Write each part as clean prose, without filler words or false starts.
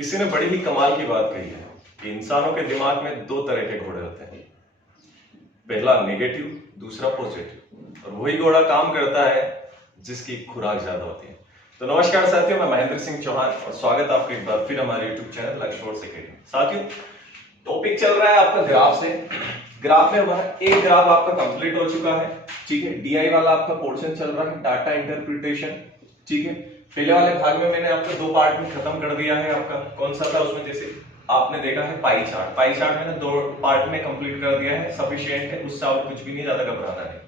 किसी ने बड़ी ही कमाल की बात कही है कि इंसानों के दिमाग में दो तरह के घोड़े होते हैं, पहला नेगेटिव, दूसरा पॉजिटिव। और वही घोड़ा काम करता है जिसकी खुराक ज्यादा होती है। तो नमस्कार साथियों, मैं महेंद्र सिंह चौहान और स्वागत आपका एक बार फिर हमारे यूट्यूब चैनल लक्ष्य अकेडमी। साथियों, टॉपिक चल रहा है आपका ग्राफ से। ग्राफ में हमारा एक ग्राफ आपका कंप्लीट हो चुका है, ठीक है। डीआई वाला आपका पोर्शन चल रहा है, डाटा इंटरप्रिटेशन, ठीक है। पहले वाले भाग में मैंने आपको दो पार्ट में खत्म कर दिया है। आपका कौन सा था उसमें, जैसे आपने देखा है पाई चार्ट मैंने दो पार्ट में कंप्लीट कर दिया है, सफिशिएंट है, उससे और कुछ भी नहीं, ज्यादा घबराना नहीं।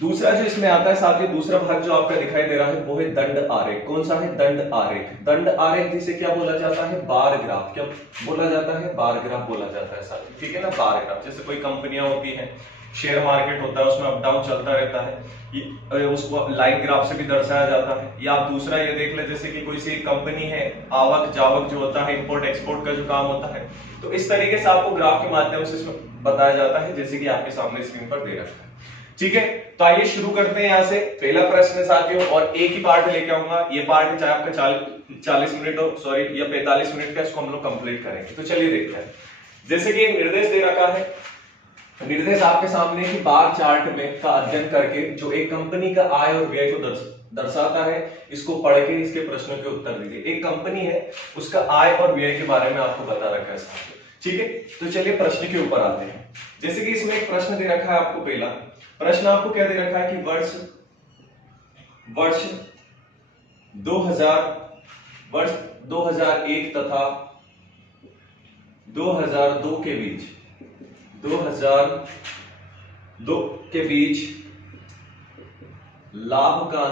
दूसरा जो इसमें आता है साथियों, दूसरा भाग जो आपका दिखाई दे रहा है वो है दंड आरेख। कौन सा है? दंड आरेख। दंड आरेख जिसे क्या बोला जाता है? Bar graph. क्या बोला जाता है? बार ग्राफ बोला जाता है साथियों, ठीक है ना। बार ग्राफ जैसे कोई कंपनियां होती हैं, शेयर मार्केट होता है, उसमें अप डाउन चलता रहता है, उसको लाइन ग्राफ से भी दर्शाया जाता है। या आप दूसरा ये देख ले, जैसे कि कोई सी कंपनी है, आवक जावक जो होता है, इंपोर्ट एक्सपोर्ट का जो काम होता है, तो इस तरीके से आपको ग्राफ के माध्यम से इसमें बताया जाता है, जैसे कि आपके सामने स्क्रीन पर दे रखा है, ठीक है। तो आइए शुरू करते हैं यहाँ से। पहला प्रश्न साथियों, और एक ही पार्ट लेके आऊंगा। ये पार्ट चाहे आपका 40 मिनट हो, सॉरी, या 45 मिनट का, इसको हम लोग कंप्लीट करेंगे। तो चलिए देखते हैं। जैसे कि निर्देश दे रखा है, निर्देश आपके सामने कि बार चार्ट में का अध्ययन करके जो एक कंपनी का आय और व्यय को दर्शाता है, इसको पढ़ के इसके प्रश्नों के उत्तर दीजिए। एक कंपनी है, उसका आय और व्यय के बारे में आपको बता रखा है साथियों, ठीक है। तो चलिए प्रश्न के ऊपर आते हैं। जैसे कि इसमें एक प्रश्न दे रखा है आपको। पहला प्रश्न आपको क्या दे रखा है कि वर्ष 2001 तथा 2002 के बीच 2002 के बीच लाभ का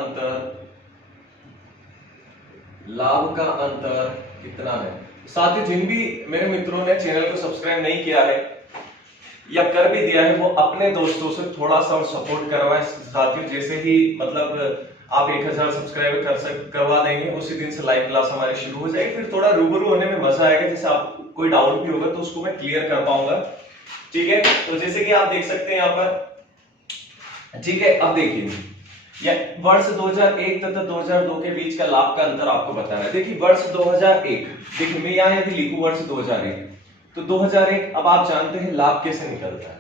अंतर कितना है। साथ ही जिन भी मेरे मित्रों ने चैनल को सब्सक्राइब नहीं किया है या कर भी दिया है, वो अपने दोस्तों से थोड़ा सा और सपोर्ट करवाएं साथियों। जैसे ही मतलब आप 1000 सब्सक्राइबर करवा देंगे, उसी दिन से लाइव क्लास हमारी शुरू हो जाएगी। फिर थोड़ा रूबरू होने में मजा आएगा, जैसे आप कोई डाउट भी होगा तो उसको मैं क्लियर कर पाऊंगा, ठीक है। तो जैसे कि आप देख सकते हैं यहाँ पर, ठीक है। अब देखिए, वर्ष 2001 तथा 2002 के बीच का लाभ का अंतर आपको बताना है। देखिए वर्ष 2001, देखिए मैं यहाँ यदि लिखूं वर्ष 2001, तो 2001, अब आप जानते हैं लाभ कैसे निकलता है।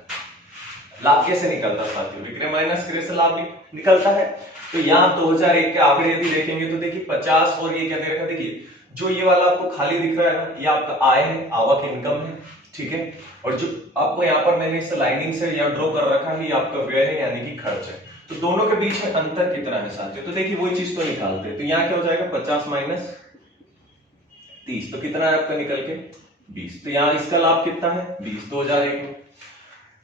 लाभ कैसे निकलता है साथियों? विक्रय माइनस क्रय से लाभ निकलता है। तो यहाँ 2001 के आंकड़े यदि देखेंगे तो देखिए 50, और ये क्या दे रखा है, देखिए जो ये वाला आपको खाली दिख रहा है ना, ये आपका आय है, आवक, इनकम है, ठीक है। और जो आपको यहाँ पर मैंने इस लाइनिंग से यहाँ ड्रॉ कर रखा है, ये आपका व्यय है, यानी कि खर्च है। तो दोनों के बीच में अंतर कितना है साथियों? तो देखिए वही चीज तो निकालते हैं। तो यहाँ क्या हो जाएगा, 50 माइनस 30, तो कितना है आपका निकल के 20। तो यहाँ इसका लाभ कितना है? 20 2001 में,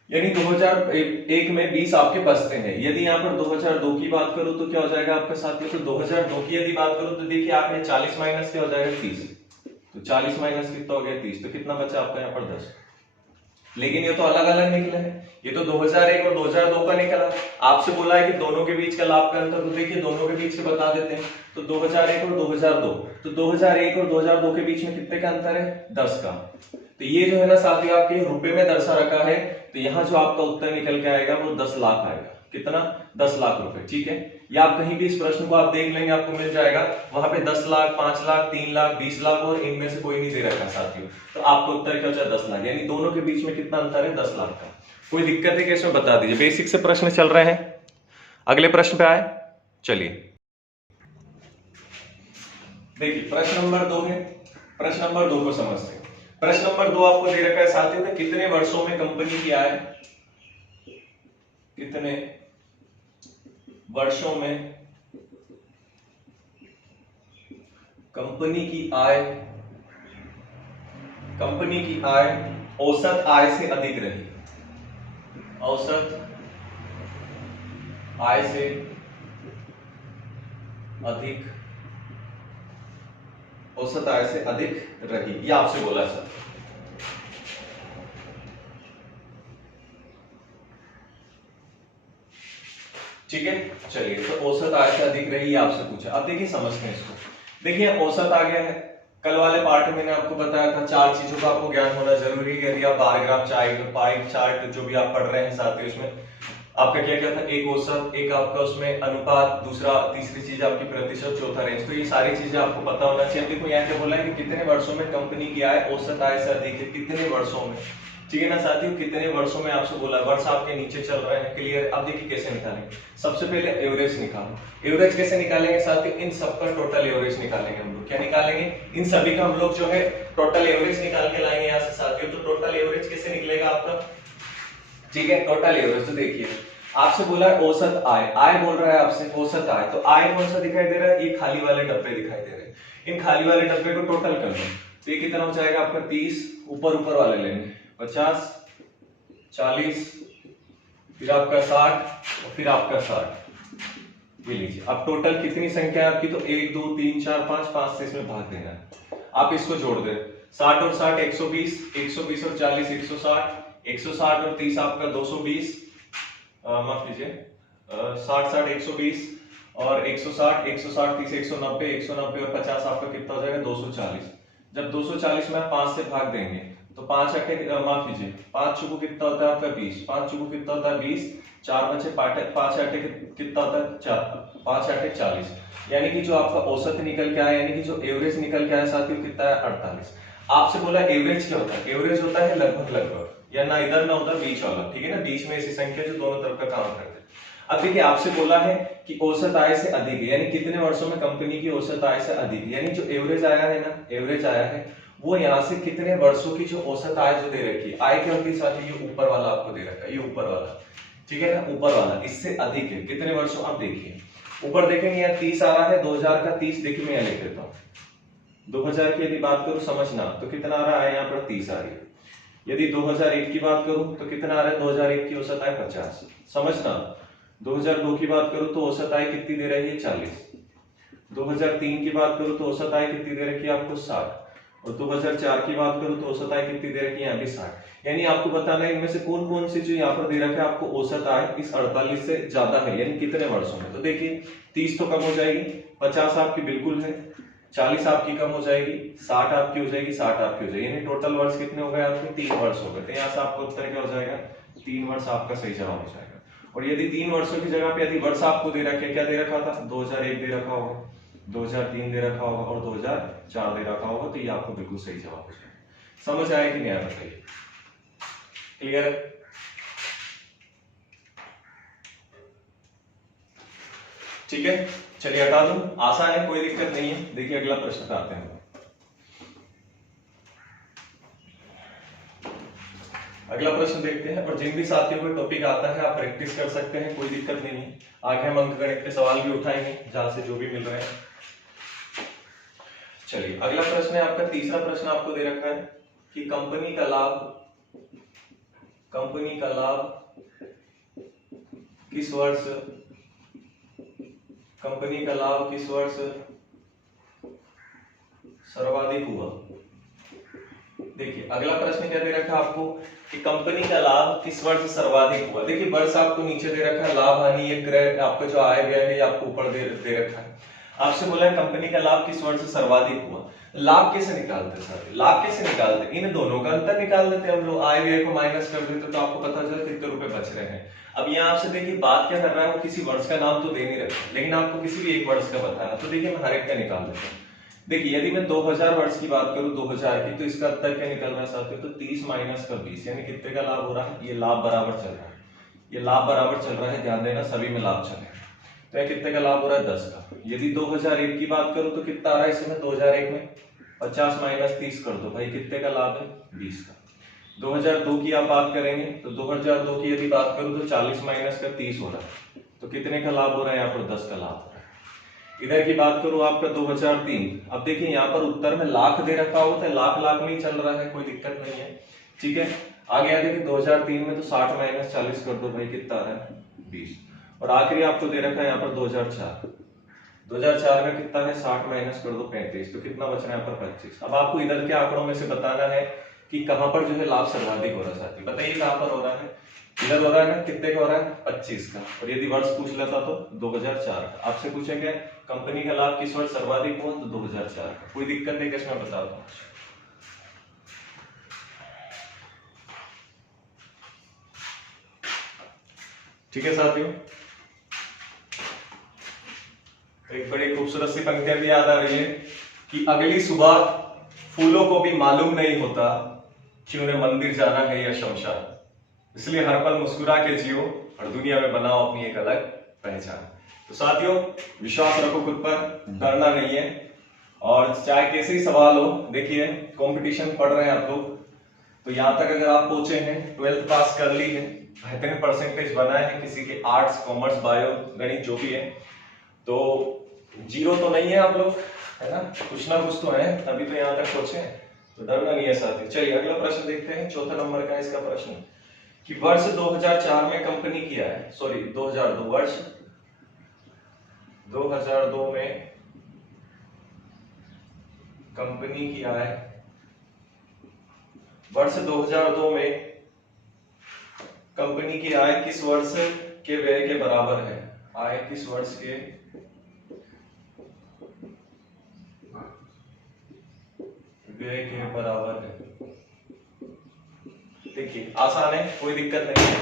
यानी 2001 में 20 आपके बचते हैं। यदि यहाँ पर 2002 की बात करूं तो क्या हो जाएगा आपके साथ में? तो 2002 की यदि बात करूं तो देखिए आपने 40 माइनस क्या हो जाएगा 30, तो 40 माइनस कितना हो गया 30, तो कितना बचा आपका यहाँ पर 10। लेकिन ये तो अलग अलग निकले हैं, ये तो 2001 और 2002 का निकला। आपसे बोला है कि दोनों के बीच का लाभ का अंतर, तो देखिए दोनों के बीच से बता देते हैं। तो 2001 और 2002, तो 2001 और 2002 के बीच में कितने का अंतर है? 10 का। तो ये जो है ना साथियों आपके रुपए में दर्शा रखा है, तो यहाँ जो आपका उत्तर निकल के आएगा वो 10 लाख आएगा। कितना? 10 लाख रुपए, ठीक है। या आप कहीं भी इस प्रश्न को आप देख लेंगे, आपको मिल जाएगा वहां पे 10 लाख, 5 लाख, 3 लाख, 20 लाख, और इनमें से कोई नहीं दे रखा साथियों। तो आपका उत्तर क्या हो जाए 10 लाख, यानी दोनों के बीच में कितना अंतर है? 10 लाख का। कोई दिक्कत है कैसे बता दीजिए। बेसिक से प्रश्न चल रहे हैं, अगले प्रश्न पे आए। चलिए देखिए प्रश्न नंबर 2 है। प्रश्न नंबर 2 को समझते हैं। प्रश्न नंबर 2 आपको दे रखा है साथियों कि कितने वर्षों में कंपनी की आय, कितने वर्षों में कंपनी की आय औसत आय से अधिक रही। औसत आय से अधिक रही, ये आपसे बोला सर। ठीक है, चलिए तो औसत आय से अधिक रही, ये आपसे पूछा। अब देखिए समझते हैं इसको। देखिए औसत आ गया है। कल वाले पार्ट में मैंने आपको बताया था 4 चीजों का आपको ज्ञान होना जरूरी है। यदि आप बार ग्राफ, पाई चार्ट जो भी आप पढ़ रहे हैं साथियों, इसमें आपका क्या क्या था, एक औसत, एक आपका उसमें अनुपात, दूसरा तीसरी चीज आपकी प्रतिशत, चौथा रेंज। तो ये सारी चीजें आपको पता होना चाहिए। देखो यहाँ क्या बोला है कि कितने वर्षों में कंपनी की आय औसत आय से अधिक है, कितने वर्षों में, ठीक है ना साथियों, कितने वर्षों में आपसे बोला, वर्ष आपके नीचे चल रहे हैं, क्लियर। अब देखिए कैसे निकालेंगे, सबसे पहले एवरेज निकालो। एवरेज कैसे निकालेंगे साथियों, इन सबका टोटल एवरेज निकालेंगे हम लोग। क्या निकालेंगे, इन सभी का हम लोग जो है टोटल एवरेज निकाल के लाएंगे यहाँ से साथियों। तो टोटल एवरेज कैसे निकलेगा आपका, ठीक है, टोटल एवरेज। तो देखिए आपसे बोला है औसत आय, आय बोल रहा है आपसे औसत आय, तो आय कौन सा दिखाई दे रहा है, ये खाली वाले डब्बे दिखाई दे रहे हैं। इन खाली वाले डब्बे को टोटल कर लो, तो ये कितना हो जाएगा आपका 30, ऊपर ऊपर वाले लेंगे 50, 40, फिर आपका 60 और फिर आपका 60। ये लीजिए, अब टोटल कितनी संख्या है आपकी, तो 1 2 3 4 5, 5 से इसमें भाग देना है। आप इसको जोड़ दे, 60 और 60 120, 120 और 40 160, 160 और 30 आपका 220, माफ कीजिए 60 60 120 और 160 160 30 190, 190 और 50 आपका कितना हो जाएगा 240। जब 240 में 5 से भाग देंगे तो 5 अट्ठे माफ कीजिए 5 चुकू कितना होता है आपका 20, 5 चुकू कितना होता है 20, 4 बचे 5 अट्ठे कितना होता है 4, 5 अट्ठे 40, यानी कि जो आपका औसत निकल के आया, यानी कि जो एवरेज निकल के आया साथियों कितना है 48। आपसे बोला एवरेज क्या होता है, एवरेज होता है लगभग लगभग, या ना इधर ना उधर बीच वाला, ठीक है ना, बीच में ऐसी संख्या जो दोनों तरफ का काम करते हैं। अब देखिए आपसे बोला है कि औसत आय से अधिक है, यानी कितने वर्षों में कंपनी की औसत आय से अधिक है, यानी जो एवरेज आया है ना, एवरेज आया है वो यहाँ से कितने वर्षों की जो औसत आय जो दे रखी है, आय क्या होती है साथी, ये ऊपर वाला आपको दे रखा है, ये ऊपर वाला, ठीक है ना, ऊपर वाला इससे अधिक है कितने वर्षों। आप देखिए ऊपर देखेंगे यहाँ 30 आ रहा है, 2000 का 30, देखिए मैं यहाँ लिख देता हूँ 2000 की यदि बात करूं समझना तो कितना आ रहा है यहाँ पर 30 आ रही है। यदि 2001 की बात करूं तो कितना आ रहा है, 2001 की औसत आय 50, समझना। 2002 की बात करूं तो औसत आय कितनी दे रही है 40, 2003 की बात करूं तो औसत आय कितनी दे रखी है आपको 60, और 2004 की बात करूं तो औसत आय कितनी दे रखी है यहाँ भी 60। यानी आपको बताना है इनमें से कौन कौन सी जो यहाँ पर दे रखा है आपको औसत आय इस 48 से ज्यादा है, यानी कितने वर्षों में। तो देखिए 30 तो कम हो जाएगी, 50 आपकी बिल्कुल है, 40 आपकी कम हो जाएगी, 60 आपकी हो जाएगी, 60 आपकी हो जाएगी, यानी टोटल वर्ष कितने हो गए आपके 3 वर्ष हो गए। तो यहाँ से आपका उत्तर क्या हो जाएगा 3 वर्ष आपका सही जवाब हो जाएगा। और यदि 3 वर्षों की जगह पे यदि वर्ष आपको दे रखे, क्या दे रखा था 2001 दे रखा होगा, 2003 दे रखा होगा और 2004 दे रखा होगा, तो ये आपको बिल्कुल सही जवाब हो जाएगा। समझ आया कि नहीं आया बताइए, क्लियर है। ठीक है, चलिए हटा दूं, आसान है कोई दिक्कत नहीं है। देखिए अगला प्रश्न पे आते हैं। अगला प्रश्न देखते हैं, और जिन भी साथियों को टॉपिक आता है आप प्रैक्टिस कर सकते हैं, कोई दिक्कत नहीं है। आगे हम अंकगणित के सवाल भी उठाएंगे जहां से जो भी मिल रहे हैं। चलिए अगला प्रश्न है आपका, तीसरा प्रश्न आपको दे रखा है कि कंपनी का लाभ किस वर्ष, कंपनी का लाभ किस वर्ष सर्वाधिक हुआ। देखिए अगला प्रश्न क्या दे रखा है आपको कि कंपनी का लाभ किस वर्ष सर्वाधिक हुआ। देखिए वर्ष आपको नीचे दे रखा है, लाभ हानि ये क्रय आपका जो आय व्यय है आपको ऊपर दे रखा है। आपसे बोला है कंपनी का लाभ किस वर्ष सर्वाधिक हुआ। लाभ कैसे निकालते हैं सर, लाभ कैसे निकालते हैं, इन दोनों का अंतर निकाल देते हैं हम लोग, आय व्यय को माइनस कर देते तो आपको पता चले कितने रुपए बच रहे हैं। अब यहाँ आपसे देखिए बात क्या कर रहा है, वो किसी वर्ष का नाम तो दे नहीं रखा, लेकिन आपको किसी भी एक वर्ष का बताना। तो देखिए मैं हर एक का निकाल देता हूँ। देखिए यदि मैं 2000 वर्ष की बात करूं 2000 की, तो इसका अंतर क्या निकलना चाहते हो, तो 30 माइनस का 20, यानी कितने का लाभ हो रहा है, ये लाभ बराबर चल रहा है, ये लाभ बराबर चल रहा है, ध्यान देना सभी में लाभ चले। तो ये कितने का लाभ हो रहा है 10 का। यदि 2001 की बात करूं तो कितना आ रहा है इसमें, 2001 में 50 माइनस 30 कर दो भाई, कितने का लाभ है 20 का। 2002 की आप बात करेंगे तो 2002 की यदि बात करूं तो 40 माइनस का 30 हो रहा है, तो कितने का लाभ हो रहा है यहाँ पर 10 का लाभ हो रहा है। इधर की बात करूं आपका 2003, अब देखिए यहाँ पर उत्तर में लाख दे रखा होता है, लाख लाख में ही चल रहा है, कोई दिक्कत नहीं है, ठीक है। आगे आ देखिए 2003 में तो 60 माइनस 40 कर दो भाई, कितना आ रहा है 20। और आखिरी आपको दे रखा है यहाँ पर 2004 का कितना है 60 माइनस कर दो 35, तो कितना बच रहा है यहाँ पर 25। अब आपको इधर के आंकड़ों में से बताना है कि कहां पर जो है लाभ सर्वाधिक हो रहा है साथी, बताइए कहां पर हो रहा है। इधर हो रहा है ना, कितने का हो रहा है 25 का, और यदि वर्ष पूछ लेता तो 2004 का। आपसे पूछेंगे कंपनी का लाभ किस वर्ष सर्वाधिक हुआ, तो 2004 का। कोई दिक्कत नहीं, कैसे मैं बताता हूँ। ठीक है साथियों, एक बड़ी खूबसूरत सी पंक्तियां भी याद आ रही है कि अगली सुबह फूलों को भी मालूम नहीं होता कि उन्हें मंदिर जाना है या शमशान, इसलिए हर पल मुस्कुरा के जियो और दुनिया में बनाओ अपनी एक अलग पहचान। तो साथियों, विश्वास रखो खुद पर, डरना नहीं है, और चाहे कैसे ही सवाल हो, देखिए कंपटीशन पढ़ रहे हैं आप लोग, तो यहां तक अगर आप पहुंचे हैं, 12th पास कर ली है, बेहतरीन परसेंटेज बनाए हैं, किसी के आर्ट्स, कॉमर्स, बायो, गणित जो भी है, तो जीरो तो नहीं है आप लोग, है ना, कुछ ना कुछ तो है, तभी तो यहाँ तक पहुंचे हैं, तो डरना नहीं है साथी। चलिए अगला प्रश्न देखते हैं, चौथा नंबर का इसका प्रश्न कि वर्ष 2004 में कंपनी किया है, सॉरी 2002, वर्ष 2002 में कंपनी की आय, वर्ष 2002 में कंपनी की आय किस वर्ष के व्यय के बराबर है? आय किस वर्ष के व्यय के बराबर है? देखिए आसान है, कोई दिक्कत नहीं है।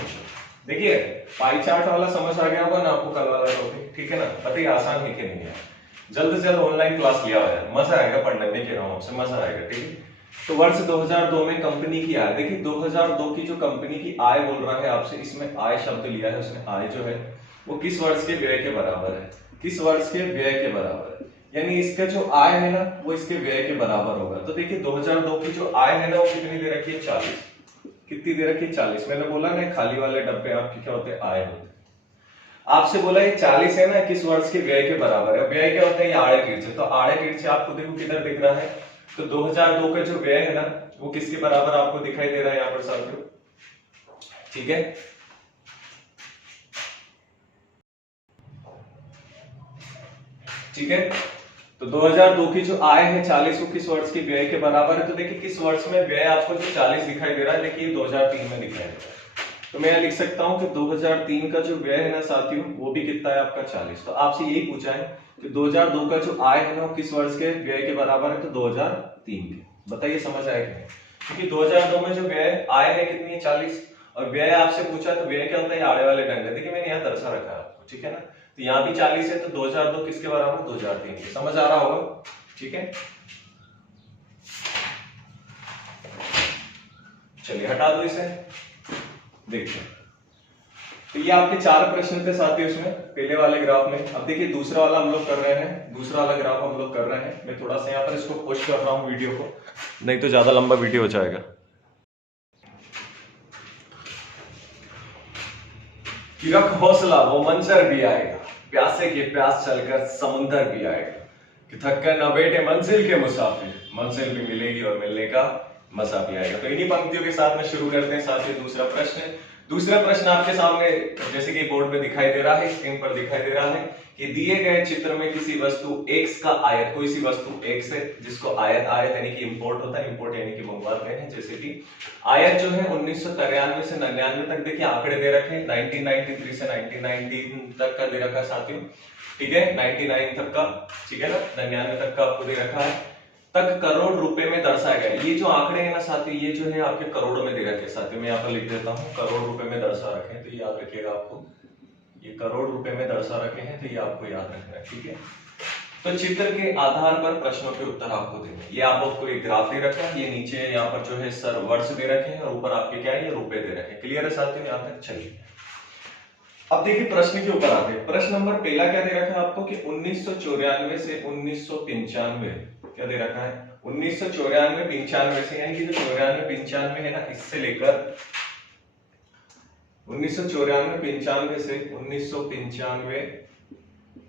देखिए पाई चार्ट वाला समझ आ गया होगा ना आपको, कल वाला टॉपिक, ठीक है ना, बताइए आसान है कि नहीं है। जल्द से जल्द ऑनलाइन क्लास लिया हुआ है, मजा आएगा पढ़ने में, कह रहा हूं आपसे, मजा आएगा, ठीक है। तो वर्ष 2002 में कंपनी की आय, देखिए 2002 की जो कंपनी की आय बोल रहा है आपसे, इसमें आय शब्द लिया है उसने, आय जो है वो किस वर्ष के व्यय के बराबर है? किस वर्ष के व्यय के बराबर है, यानी इसका जो आय है ना वो इसके व्यय के बराबर होगा। तो देखिए 2002 की जो आय है ना वो कितनी दे रखी है? 40। कितनी दे रखी है? 40। मैंने बोला ना खाली वाले डब्बे आपके क्या होते हैं? आय होते हैं। आपसे बोला ये 40 है ना, किस वर्ष के व्यय के बराबर है। व्यय क्या होता है? ये आड़े तीर से, तो आड़े तीर से आपको देखो किधर दिख रहा है, तो 2002 का जो व्यय है ना वो किसके बराबर आपको दिखाई दे रहा है यहाँ पर साथियों, ठीक है। ठीक है, तो 2002 की जो आय है 40 वो किस वर्ष के व्यय के बराबर है। तो देखिए किस वर्ष में व्यय आपको जो 40 दिखाई दे रहा है, देखिए 2003 में दिखाई दे रहा है, तो मैं लिख सकता हूं कि 2003 का जो व्यय है ना साथियों वो भी कितना है आपका? 40। तो आपसे यही पूछा है कि 2002 का जो आय है ना वो किस वर्ष के व्यय के बराबर है, तो 2003 के। बताइए समझ आया कि नहीं? क्योंकि 2002 में जो व्यय आय है कितनी है? 40, और व्यय आपसे पूछा तो व्यय क्या होता है? आड़े वाले डंडे, देखिए मैंने यहाँ दर्शा रखा है आपको, ठीक है ना, तो यहाँ भी 40 है, तो 2002 किसके बराबर? 2003 के। समझ आ रहा होगा, ठीक है। चलिए हटा दो इसे, देखिए तो ये आपके 4 प्रश्न थे साथियों इसमें, पहले वाले ग्राफ में। अब देखिए दूसरा वाला हम लोग कर रहे हैं, दूसरा वाला ग्राफ हम लोग कर रहे हैं। मैं थोड़ा सा यहाँ पर इसको पुश कर रहा हूँ वीडियो को, नहीं तो ज्यादा लंबा वीडियो हो जाएगा। कि रख हौसला वो मंजर भी आएगा, प्यासे के प्यास चलकर समुंदर भी आएगा, कि थक कर न बैठे मंजिल के मुसाफिर, मंजिल भी मिलेगी और मिलने का मजा भी आएगा। तो इन्हीं पंक्तियों के साथ में शुरू करते हैं साथियों दूसरा प्रश्न। दूसरा प्रश्न आपके सामने जैसे कि बोर्ड पे दिखाई दे रहा है, स्क्रीन पर दिखाई दे रहा है कि दिए गए चित्र में किसी वस्तु x का आयत, कोई सी वस्तु x है जिसको आयत, आयत यानी कि इंपोर्ट होता है, इंपोर्ट यानी कि मंगवाते हैं, जैसे कि आयत जो है 1993 से 99 तक, देखिए आंकड़े दे रखे हैं, 1993 से 1919 तक का दे रखा है साथियों, ठीक है, 99 तक का, ठीक है ना, 99 तक का आपको दे रखा है, तक करोड़ रुपए में दर्शाया गया। ये जो आंकड़े हैं ना साथियों, ये जो है आपके करोड़ों में दे रखे साथियों, मैं यहाँ पर लिख देता हूँ, करोड़ रुपए में दर्शा रखे हैं, तो याद रखिएगा आपको, ये करोड़ रुपए में दर्शा रखे हैं, तो ये आपको याद रखना है, ठीक है। तो चित्र के आधार पर प्रश्नों के उत्तर आपको देने, ये आपको एक ग्राफ दे रखा है, ये नीचे यहाँ पर जो है सर वर्ष दे रखे हैं, और ऊपर आपके क्या है, ये रुपए दे रखे हैं। क्लियर है साथियों यहाँ तक? चलिए अब देखिए प्रश्न के ऊपर आते हैं। प्रश्न नंबर पहला क्या दे रखा है आपको कि 1994 से 1995, क्या दे रखा है? 1994 95 से, यानी कि जो 94 95 है ना, इससे लेकर 1994 95 से 1995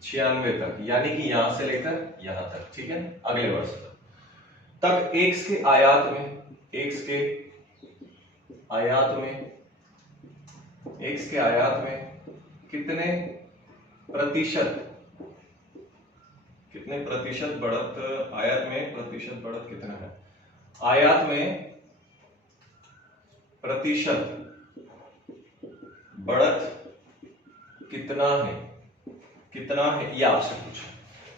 96 तक, यानी कि यहां से लेकर यहां तक, ठीक है, अगले वर्ष तक x के आयात में, x के आयात में, x के आयात में कितने प्रतिशत बढ़त, आयात में प्रतिशत बढ़त कितना है? आयात में प्रतिशत बढ़त कितना है, कितना है, ये आपसे पूछा।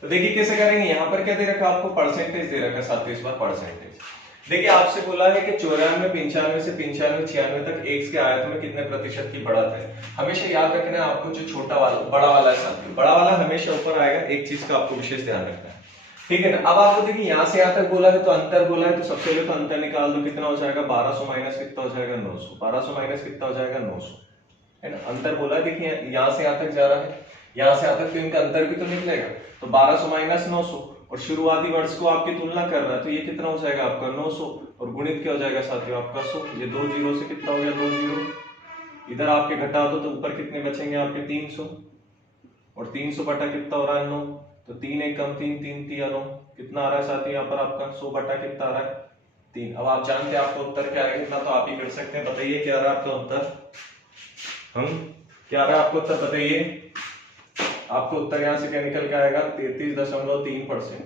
तो देखिए कैसे करेंगे, यहां पर क्या दे रखा है आपको? परसेंटेज दे रखा है साथियों, इस बार परसेंटेज, देखिए आपसे बोला है कि 94, 95 से 95, 96 तक x के आयत में कितने प्रतिशत की बढ़त है। हमेशा याद रखना है आपको, जो छोटा वाला बड़ा वाला है साथियों, बड़ा वाला हमेशा ऊपर आएगा, एक चीज का आपको विशेष ध्यान रखना है, ठीक है ना। अब आपको देखिए यहाँ से यहाँ तक बोला है तो अंतर बोला है, तो सबसे पहले तो अंतर निकाल दो, कितना हो जाएगा 1200 माइनस कितना हो जाएगा 900, 1200 माइनस कितना हो जाएगा 900, है ना। अंतर बोला है, देखिए यहाँ से यहाँ तक जा रहा है, यहाँ से यहाँ तक, तो इनका अंतर भी तो निकलेगा। तो 1200 माइनस 900 और शुरुआती वर्ष को आपकी तुलना कर रहा है, तो ये कितना हो जाएगा आपका 900 और गुणित क्या हो जाएगा साथियों आपका 100। ये 2 जीरो से कितना हो गया 2 जीरो, इधर आपके घटा दो तो ऊपर कितने बचेंगे आपके 300 और 300 बटा कितना हो रहा है 9, तो 3 एक कम 3, 3 3 9, कितना आ रहा है साथियों यहाँ पर आपका 100 बटा कितना आ रहा है 3। अब आप जानते हैं आपका उत्तर क्या है, इतना तो आप ही कर सकते हैं। बताइए क्या आ रहा है आपका उत्तर, क्या आ रहा है आपको उत्तर बताइए। आपको उत्तर यहाँ से क्या निकल के आएगा 33.3%,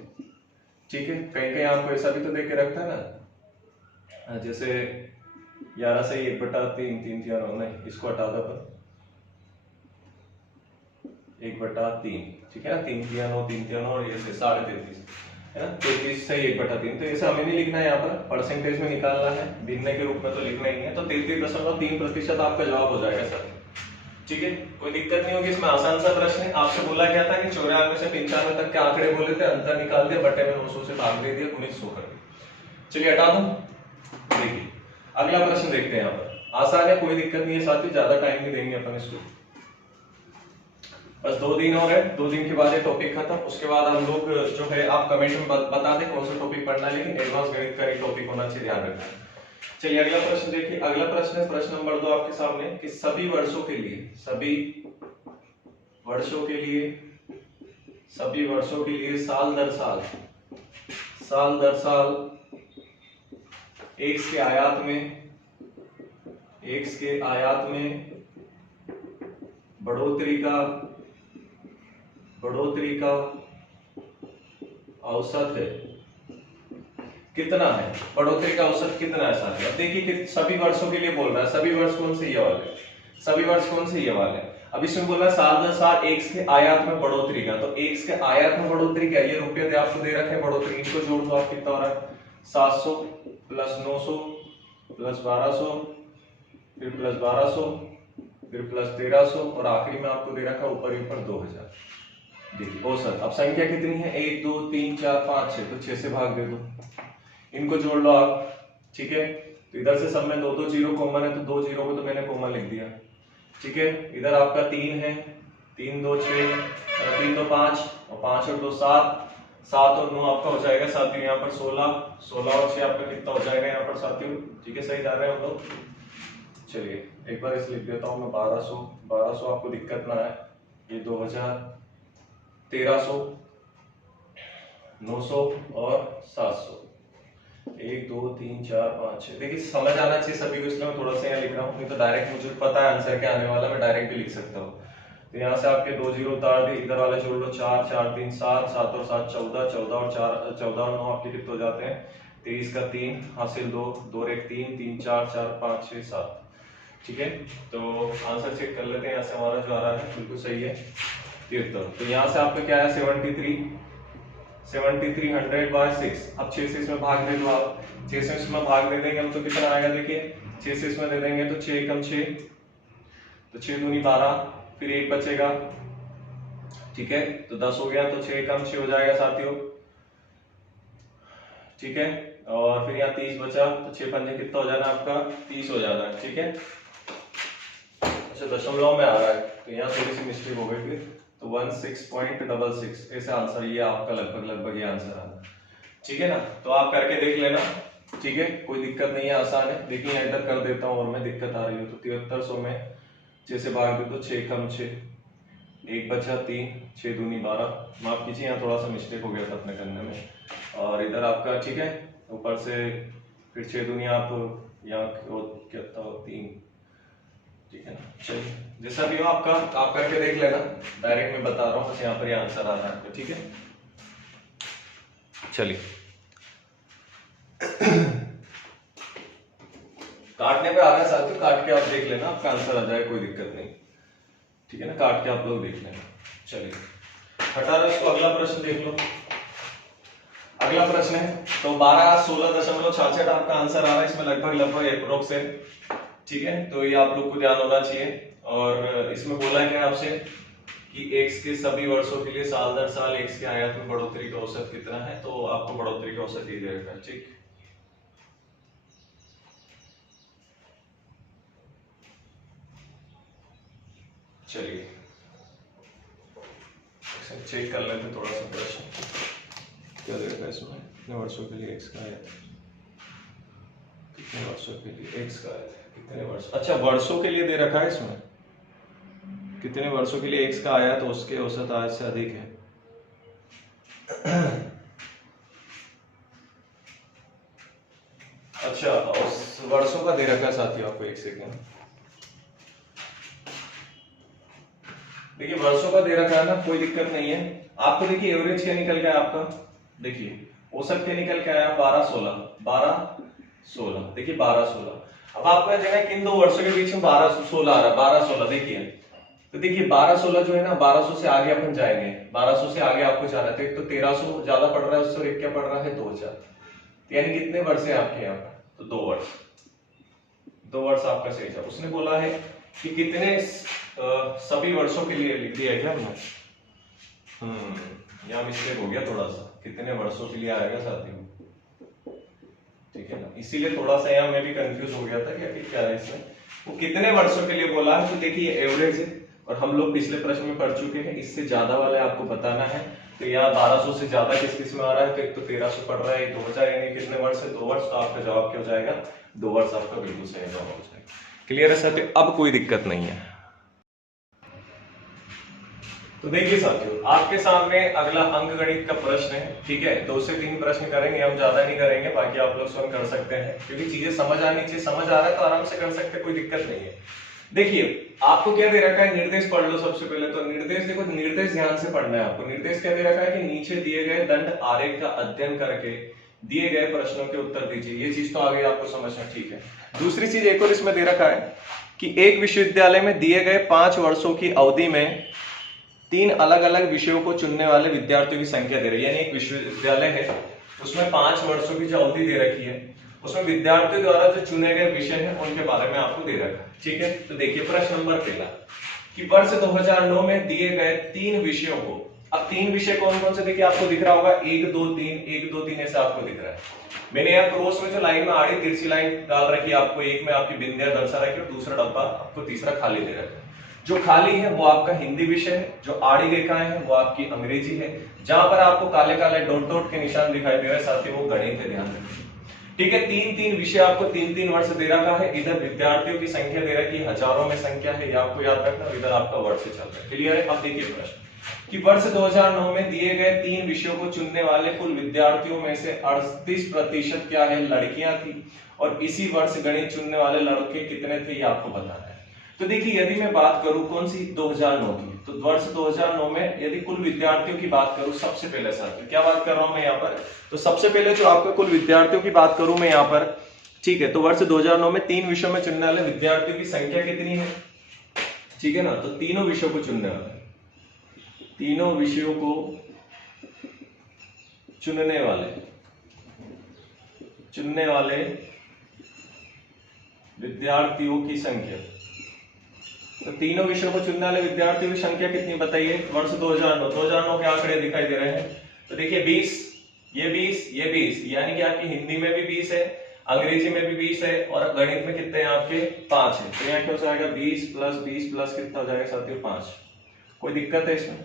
ठीक है। कहीं कहीं आपको ऐसा भी तो देख के रखता है ना, जैसे 11 से 1 बटा 3, 3 3 9, नहीं इसको हटा दो, 1 बटा 3, ठीक है ना, 3 3 9, 3 3 9 और ये से 33.5 है ना, 33 से 1 बटा 3। तो ऐसे हमें नहीं लिखना है, यहाँ पर परसेंटेज में निकालना है, भिन्न के रूप में तो लिखना ही है। तो 33.3% आपका जवाब हो जाएगा सर, ठीक है। कोई दिक्कत नहीं होगी इसमें, आसान सा प्रश्न है। आपसे बोला गया था कि 94 से 95 तक के आंकड़े बोले थे, अंतर निकाल दिया, बटे में 900 से भाग दे दिया, गुणित 100 कर दिया। चलिए हटा दो। देखिए अगला प्रश्न देखते हैं, यहाँ पर आसान है, कोई दिक्कत नहीं है साथी, ज्यादा टाइम नहीं देंगे अपन इसको, बस 2 दिन और है, 2 दिन के बाद ये टॉपिक खत्म। उसके बाद हम लोग जो है आप कमेंट में बता दें कौन सा टॉपिक पढ़ना है, लेकिन एडवांस गणित का एक टॉपिक होना चाहिए, ध्यान रखना। चलिए अगला प्रश्न देखिए, अगला प्रश्न है प्रश्न नंबर 2 आपके सामने कि सभी वर्षों के लिए, सभी वर्षों के लिए साल दर साल x के आयात में बढ़ोतरी का औसत है कितना है, बढ़ोतरी का औसत कितना है साथियों। अब देखिए कि सभी वर्षों के लिए बोल रहा है, सभी वर्ष कौन से ये वाले, सभी वर्ष कौन से ये वाले। अब इसमें बोल रहा है साल दर साल x के आयात में बढ़ोतरी का, तो x के आयात में बढ़ोतरी क्या, ये रुपये आपको दे रखे हैं बढ़ोतरी, इनको जोड़ दो आप, कितना हो रहा है 700 प्लस 900 प्लस 1200 फिर प्लस 1200 फिर प्लस 1300 और आखिरी में आपको दे रखा ऊपर ही ऊपर 2000। देखिए औसत, अब संख्या कितनी है 1 2 3 4 5 6, तो 6 से भाग दे दो, इनको जोड़ लो आप, ठीक है। तो इधर से सब में 2 2 जीरो कॉमन है, तो 2 जीरो को तो मैंने कॉमन लिख दिया, ठीक है। इधर आपका 3 है, 3 2 6 3 2 5 और 5 और 2 7, 7 और 9 आपका हो जाएगा साथियों यहाँ पर 16, 16 और 6 आपका कितना हो जाएगा यहाँ पर साथियों, ठीक है, सही जा रहे हैं हम लोग। चलिए एक बार इसे लिख देता हूँ मैं 1200 आपको दिक्कत ना आए, ये 2000, 1300, 900 और 700, 1 2 3 4 5 6। देखिए समझ आना चाहिए सभी को, इसलिए मैं थोड़ा सा यहाँ लिख रहा हूँ, नहीं तो डायरेक्ट मुझे पता है आंसर क्या आने वाला, मैं डायरेक्ट भी लिख सकता हूँ। तो यहाँ से आपके 2 जीरो उतार दिए, इधर वाले जोड़ लो 4 4 3 7, 7 और 7 14, 14 और 4 14 और 9 आपके कितने हो जाते हैं 23 का 3 हासिल 2 2 1 3 3 4 4 5 6 7, ठीक है। तो आंसर चेक कर लेते हैं, यहाँ से हमारा जो आ रहा है बिल्कुल सही है 73। तो यहाँ से आपका क्या है 7300 बाय 6। अब 6 से इसमें भाग दे दो आप, 6 से इसमें भाग दे देंगे हम तो कितना आएगा, देखिए 6 से इसमें दे देंगे तो 6 एकम 6, तो 6 दूनी 12, फिर 1 बचेगा, ठीक है। तो 10 हो गया, तो 6 एकम 6 हो जाएगा साथियों, ठीक है। और फिर यहाँ 30 बचा, तो 6 पंजे कितना हो जाना आपका 30 हो जाना है, ठीक है। अच्छा दशमलव में आ रहा है, तो यहाँ थोड़ी सी मिस्टेक हो गई फिर, तो 16.66 ऐसा आंसर, ये आपका लगभग ये आंसर आना, ठीक है ना। तो आप करके देख लेना, ठीक है, कोई दिक्कत नहीं है, आसान है। देखिए इधर कर देता हूँ और मैं दिक्कत आ रही हो, तो 7300 में 6 से भाग दे तो 6 कम 6, 1 बचा 3, 6 दूनी 12, माफ कीजिए यहाँ थोड़ा सा मिस्टेक हो गया था अपने करने में। और इधर आपका ठीक है, ऊपर से फिर 6 दूनी आप यहाँ कितना हो 3, ठीक है ना। चलिए जैसा भी हो आपका, आप करके देख लेना, डायरेक्ट मैं बता रहा हूँ, बस यहाँ पर ये आंसर आ रहा है, ठीक है। चलिए काटने पे आ रहा है साथियों, काट के आप देख लेना, आपका आंसर आ जाए, कोई दिक्कत नहीं, ठीक है ना, काट के आप लोग देख लेना। चलिए हटा रहा इसको, अगला प्रश्न देख लो। अगला प्रश्न है, तो 1216.66 आपका आंसर आ रहा है, इसमें लगभग अप्रोक्स है, ठीक है। तो ये आप लोग को ध्यान होना चाहिए। और इसमें बोला है आपसे कि x के सभी वर्षों के लिए साल दर साल x के आयात में बढ़ोतरी का औसत कितना है, तो आपको बढ़ोतरी का औसत ये दे रखा है, ठीक। चलिए चेक कर लेते थोड़ा सा प्रश्न क्या दे रखा है इसमें। कितने वर्षों के लिए x का आयात, कितने वर्षों के लिए x का आयात, कितने वर्ष, अच्छा वर्षों के लिए दे रखा है इसमें, कितने वर्षों के लिए x का आयात उसके औसत आयत से अधिक है। अच्छा उस वर्षों का दे रखा है साथियों आपको, एक सेकेंड देखिए, वर्षों का दे रखा है ना, कोई दिक्कत नहीं है आपको। देखिए एवरेज क्या निकल गया आपका, देखिए औसत क्या निकल के आया 12-16, देखिए 12-16। अब आपको जगह किन दो वर्षों के बीच में 12-16 आ रहा है, 12-16 देखिए। तो देखिए 12-16 जो है ना, 1200 से आगे अपन जाएंगे, 1200 से आगे आपको जाना है, तो 1300 ज्यादा पड़ रहा है उससे, और एक क्या पड़ रहा है 2000, यानी कितने वर्ष है आपके यहाँ पर, तो 2 वर्ष, 2 वर्ष आपका सही था। उसने बोला है कि कितने सभी वर्षों के लिए, लिख दिया क्या हमने, यहाँ मिस्टेक हो गया थोड़ा सा, कितने वर्षों के लिए आएगा साथियों, ठीक है ना, इसीलिए थोड़ा सा यहाँ मैं भी कंफ्यूज हो गया था कि क्या है इसमें, वो कितने वर्षों के लिए बोला है। तो देखिए एवरेज है, और हम लोग पिछले प्रश्न में पढ़ चुके हैं, इससे ज्यादा वाला आपको बताना है। तो यहाँ 1200 से ज्यादा किस में आ रहा है, तो एक तो 1300 पड़ रहा है, एक 2000, यानी कितने वर्ष है, 2 वर्ष। तो आपका जवाब क्या हो जाएगा, 2 वर्ष आपका बिल्कुल सही जवाब हो जाएगा। क्लियर है साथियों, अब कोई दिक्कत नहीं है। तो देखिए साथियों, आपके सामने अगला अंकगणित का प्रश्न है, ठीक है। 2 से 3 प्रश्न करेंगे, हम ज्यादा नहीं करेंगे, बाकी आप लोग स्वयं कर सकते हैं, क्योंकि चीजें समझ आनी चाहिए, समझ आ रहा है तो आराम से कर सकते हैं, कोई दिक्कत नहीं है। देखिए आपको क्या दे रखा है, निर्देश पढ़ लो सबसे पहले। तो निर्देश देखो, निर्देश ध्यान से पढ़ना है आपको। निर्देश क्या दे रखा है कि नीचे दिए गए दंड आरेख का अध्ययन करके दिए गए प्रश्नों के उत्तर दीजिए। ये चीज तो आ गई आपको समझना, ठीक है। दूसरी चीज एक और इसमें दे रखा है कि एक विश्वविद्यालय में दिए गए 5 वर्षों की अवधि में 3 अलग अलग विषयों को चुनने वाले विद्यार्थियों की संख्या दे रही है। यानी एक विश्वविद्यालय है, उसमें 5 वर्षों की जो अवधि दे रखी है, उसमें विद्यार्थियों द्वारा जो चुने गए विषय हैं उनके बारे में आपको दे रखा है, ठीक है। तो देखिए प्रश्न नंबर पहला कि वर्ष 2009 में दिए गए 3 विषयों को, अब 3 विषय कौन कौन से देखिए आपको दिख रहा होगा, 1 2 3 1 2 3 ऐसा आपको दिख रहा है। मैंने यहाँ क्रॉस में जो लाइन में आड़ी तिरछी लाइन डाल रखी है आपको, एक में आपकी बिंदियां दर्शा रखी है, दूसरा डब्बा आपको तीसरा खाली दे रखा है। जो खाली है वो आपका हिंदी विषय है, जो आड़ी रेखाएं हैं वो आपकी अंग्रेजी है, जहां पर आपको काले काले डॉट डॉट के निशान दिखाई दे रहे हैं साथियों, वो गणित है, ध्यान रखिए, ठीक है। 3-3 विषय आपको 3-3 वर्ष दे रखा है। इधर विद्यार्थियों की संख्या दे रखी है, हजारों में संख्या है, ये आपको याद रखना। इधर आपका वर्ष चल रहा है, क्लियर है। अब देखिए प्रश्न कि वर्ष 2009 में दिए गए 3 विषयों को चुनने वाले कुल विद्यार्थियों में से 38% क्या है, लड़कियां थी, और इसी वर्ष गणित चुनने वाले लड़के कितने थे, ये आपको बताना है। तो देखिए यदि मैं बात करूं कौन सी, 2009 की, तो वर्ष 2009 में यदि कुल विद्यार्थियों की बात करूं, सबसे पहले साथ क्या बात कर रहा हूं मैं यहाँ पर, तो सबसे पहले जो आपका कुल विद्यार्थियों की बात करूं मैं यहाँ पर, ठीक है। तो वर्ष 2009 में 3 विषयों में चुनने वाले विद्यार्थियों की संख्या कितनी है, ठीक है ना। तो तीनों विषयों को चुनने वाले, तीनों विषयों को चुनने वाले विद्यार्थियों की संख्या, तो तीनों विषयों को चुनने वाले विद्यार्थियों की संख्या कितनी बताइए, वर्ष 2009 के आंकड़े दिखाई दे रहे हैं। तो देखिए 20, ये 20, यानी कि आपकी हिंदी में भी 20 है, अंग्रेजी में भी 20 है, और गणित में कितने हैं आपके 5 है। तो यहाँ क्या हो जाएगा 20 प्लस कितना हो जाएगा साथियों 5। कोई दिक्कत है इसमें,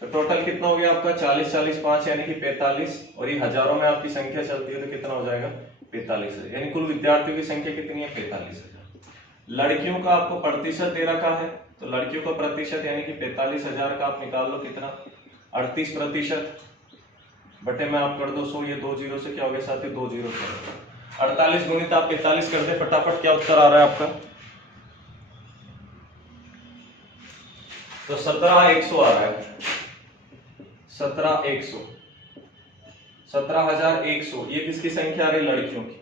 तो टोटल कितना हो गया आपका 40 5 यानी कि 45, और ये हजारों में आपकी संख्या चलती है तो कितना हो जाएगा 45,000, यानी कुल विद्यार्थियों की संख्या कितनी है 45,000। लड़कियों का आपको प्रतिशत दे रखा है, तो लड़कियों का प्रतिशत यानी कि 45,000 का आप निकाल लो कितना 38%, बटे में आप कर दो 100, ये 2 जीरो से क्या हो गया साथियों 2 जीरो, 48 गुणित आप 45 कर दे फटाफट, क्या उत्तर आ रहा है आपका, तो 17,100 आ रहा है, 17,100, ये किसकी संख्या आ रही है, लड़कियों की,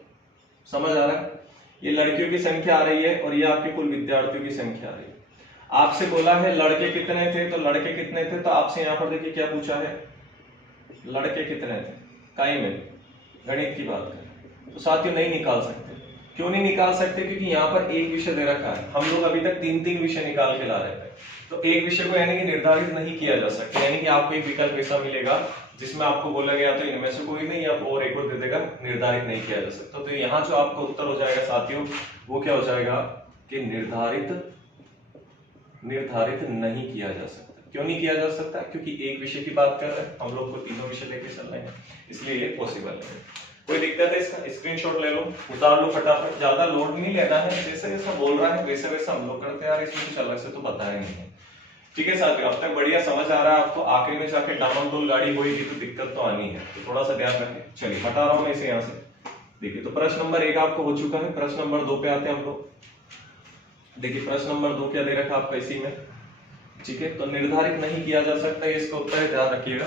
समझ आ रहा है, ये लड़कियों की संख्या आ रही है, और ये आपके कुल विद्यार्थियों की संख्या आ रही है। आपसे बोला है लड़के कितने थे, तो लड़के कितने थे, तो आपसे यहाँ पर देखिए क्या पूछा है, लड़के कितने थे, काई में गणित की बात करें तो साथियों नहीं निकाल सकते। क्यों नहीं निकाल सकते? क्योंकि यहाँ पर एक विषय दे रखा है, हम लोग अभी तक तीन तीन विषय निकाल के ला रहे थे, तो एक विषय को यानी कि निर्धारित नहीं किया जा सकता, यानी कि आपको एक विकल्प ऐसा मिलेगा जिसमें आपको बोला गया तो इनमें से कोई नहीं, आप और एक और दे देगा, निर्धारित नहीं किया जा सकता। तो यहाँ जो आपको उत्तर हो जाएगा साथियों वो क्या हो जाएगा कि निर्धारित नहीं किया जा सकता। क्यों नहीं किया जा सकता? क्योंकि एक विषय की बात कर रहे हैं, हम लोग को तीनों विषय लेके चल रहे हैं, इसलिए ये पॉसिबल है। कोई दिक्कत है इसका? स्क्रीनशॉट ले लो, उतार लो फटाफट, ज्यादा लोड नहीं लेना है, जैसे जैसा बोल रहा है वैसे वैसा हम लोग करते हैं यार, इसमें कुछ अलग से तो बताया नहीं है। ठीक है साथियों, अब तक बढ़िया समझ आ रहा है आपको? आखिरी में जाके डामाडोल गाड़ी होगी तो दिक्कत तो आनी है, तो थोड़ा सा ध्यान रखें। चलिए हटा रहा हूं मैं इसे यहाँ से। देखिए तो प्रश्न नंबर 1 आपको हो चुका है, प्रश्न नंबर 2 पे आते हैं हम लोग। देखिए प्रश्न नंबर 2 क्या दे रखा आपका इसी में, ठीक है, तो निर्धारित नहीं किया जा सकता, इसका उत्तर है, ध्यान रखिएगा।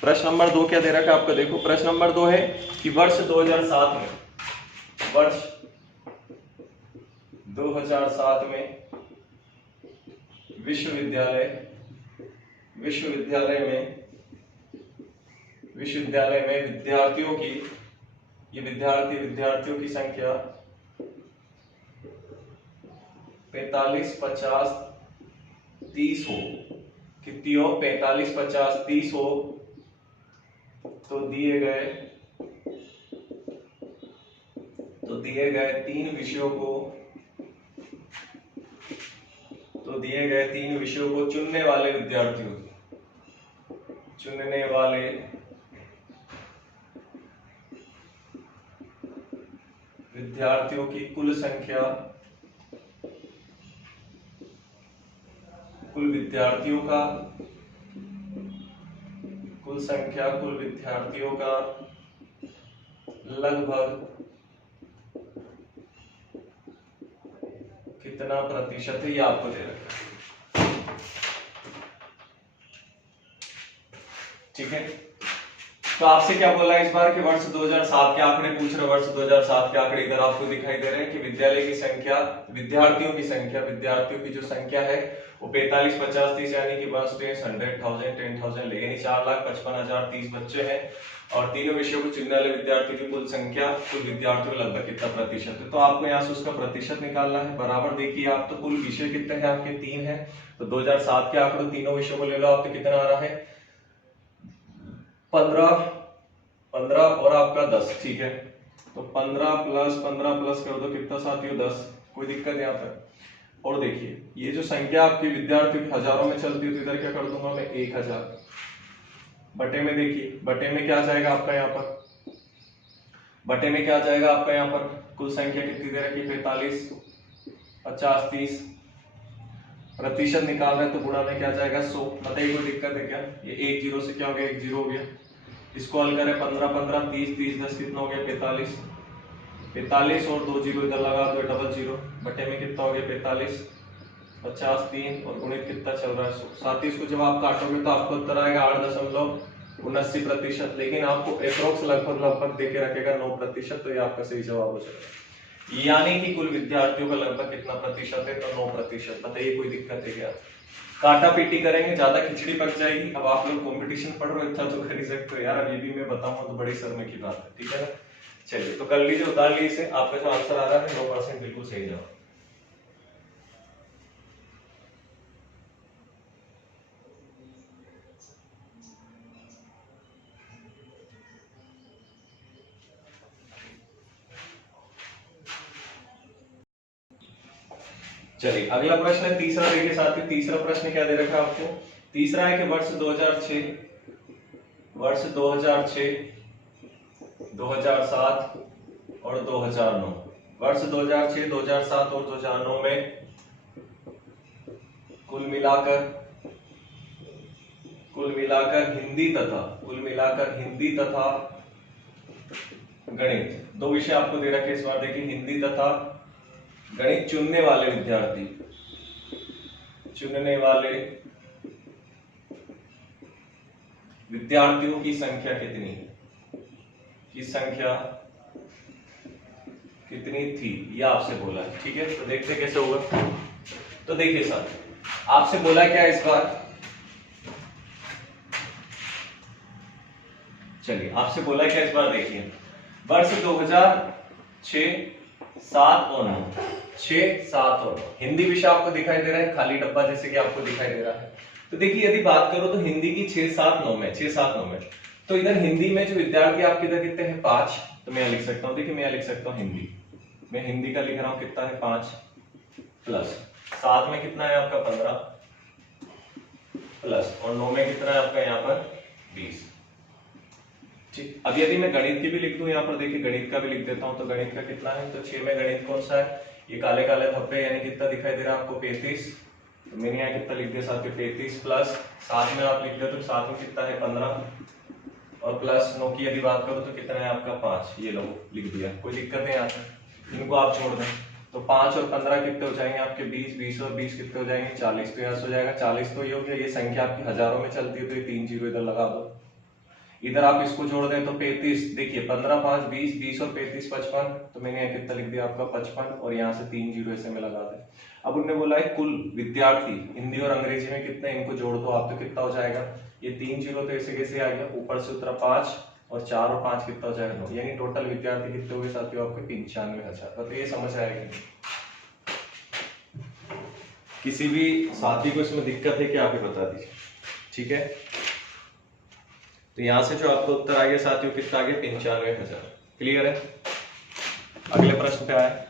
प्रश्न नंबर 2 क्या दे रखा है आपका? देखो प्रश्न नंबर 2 है कि वर्ष 2007 में विश्वविद्यालय में विद्यार्थियों की संख्या 45, 50, 30 हो। कितनी हो? 45, 50, 30 हो तो दिए गए तीन विषयों को चुनने वाले विद्यार्थियों की कुल विद्यार्थियों का लगभग कितना प्रतिशत है, ये आपको दे रखा है। ठीक है, तो आपसे क्या बोला इस बार कि वर्ष 2007 के आंकड़े पूछ रहे, वर्ष 2007 के आंकड़े इधर आपको दिखाई दे रहे हैं कि विद्यार्थियों की जो संख्या है वो 45, 50, 30 यानी कि 100,000, 10,000 यानी 4,55,030 बच्चे हैं, और तीनों विषयों को चुनने वाले विद्यार्थियों की कुल संख्या, कुल विद्यार्थियों का लगभग कितना प्रतिशत है, तो आपको यहाँ से उसका प्रतिशत निकालना है। बराबर देखिए आप, तो कुल विषय कितने हैं आपके? 3 है, तो 2007 के आंकड़े तीनों विषयों को ले लो, आप तो कितना आ रहा है? 15 और आपका 10। ठीक है, तो 15 प्लस कर दो, कितना साथियों? 10। कोई दिक्कत यहाँ पर? और देखिए ये जो संख्या आपकी विद्यार्थियों की हजारों में चलती है, तो इधर क्या कर दूंगा मैं? 1000 बटे में, देखिए बटे में क्या जाएगा आपका यहाँ पर? कुल संख्या कितनी दे रखी? 45, 50, 30, प्रतिशत निकाल रहे हैं तो गुणा में क्या जाएगा? 100। बताइए कोई दिक्कत है क्या? ये 1 0 से क्या हो गया? 1 0 हो गया। इसको हल करें, 15 15 30 30 10 कितना हो गया? 45 और 2 0 इधर लगा दो, डबल 0 बटे में कितना हो गया? 45, 50, 3 और गुणित कितना चल रहा है? 100। साथ ही इसको जब आप काटोगे तो आपको उत्तर आएगा 8.79%, लेकिन आपको अप्रोक्स लगभग देके रखेगा 9%, तो ये आपका सही जवाब हो जाएगा। यानी कि कुल विद्यार्थियों का लगभग कितना प्रतिशत है? तो 9%। बताइए कोई दिक्कत है क्या? काटा पीटी करेंगे, ज्यादा खिचड़ी पक जाएगी। अब आप लोग कंपटीशन पढ़ रहे हो, अच्छा तो कर ही सकते हो यार, अब ये भी मैं बताऊंगा तो बड़ी शर्म की बात है। ठीक है ना, चलिए तो कर लीजिए, उतार लीजिए इसे। आपका जो आंसर आ रहा है 9% बिल्कुल सही जवाब। चलिए अगला प्रश्न है तीसरा। देखिए साथ ही तीसरा प्रश्न क्या दे रखा है आपको? तीसरा है कि वर्ष 2006, 2007 और 2009, वर्ष 2006, 2007 और 2009 में कुल मिलाकर हिंदी तथा गणित, दो विषय आपको दे रखे इस बार। देखिए हिंदी तथा गणित चुनने वाले विद्यार्थियों की संख्या कितनी थी, यह आपसे बोला है। ठीक है, तो देखते कैसे होगा। तो देखिए सर, आपसे बोला क्या इस बार चलिए आपसे बोला क्या इस बार देखिए, वर्ष 2006, 7 और 9, 6, 7 और 9 हिंदी विषय आपको दिखाई दे रहा है, खाली डब्बा जैसे कि आपको दिखाई दे रहा है। तो देखिए यदि बात करो तो हिंदी की 6, 7, 9 में 6, 7, 9 में, तो इधर हिंदी में जो विद्यार्थी आपके इधर कितने हैं 5, तो मैं लिख सकता हूँ, देखिए मैं लिख सकता हूँ हिंदी, मैं हिंदी का लिख रहा हूँ कितना है 5 प्लस 7 में कितना है आपका 15 प्लस और 9 में कितना है आपका यहाँ पर 20। ठीक, अब यदि मैं गणित की भी लिख दूं यहाँ पर, देखिए गणित का भी लिख देता हूं, तो गणित का कितना है, तो 6 में गणित कौन सा है, ये काले काले धब्बे यानी कितना दिखाई दे रहा है आपको 35, तो मैंने यहाँ कितना लिख दिया साथ में 35 प्लस 7 में आप लिख दे तो 7 में कितना है 15 और प्लस 9 की यदि बात करो तो कितना है आपका 5, ये लो लिख दिया, कोई दिक्कत नहीं आता, इनको आप छोड़ दें तो 5 और 15 कितने हो जाएंगे आपके 20, 20 और 20 कितने हो जाएंगे 40, तो यहाँ से हो जाएगा 40, तो ये हो गया, ये संख्या आपकी हजारों में चलती है तो ये 3 जीरो इधर लगा दो, इधर आप इसको जोड़ दें तो 35, देखिए 15, 5, 20, 20 और 35 55, तो मैंने यहाँ कितना लिख दिया आपका 55 और यहाँ से 3 जीरो ऐसे में लगा दें। अब उन्होंने बोला है कुल विद्यार्थी हिंदी और अंग्रेजी में कितने, इनको जोड़ दो आप तो कितना हो जाएगा, ये 3 जीरो तो ऐसे कैसे आ गया, ऊपर से उतरा 5 और 4 और 5 कितना हो जाएगा 9, यानी टोटल विद्यार्थी कितने हुए साथियों आपके 95,000। तो ये समझ आएगी, किसी भी साथी को इसमें दिक्कत है क्या आप ही बता दीजिए, ठीक है। तो यहां से जो आपको उत्तर आ गया साथियों कितना आ गया 95,000, क्लियर है। अगले प्रश्न पे आए,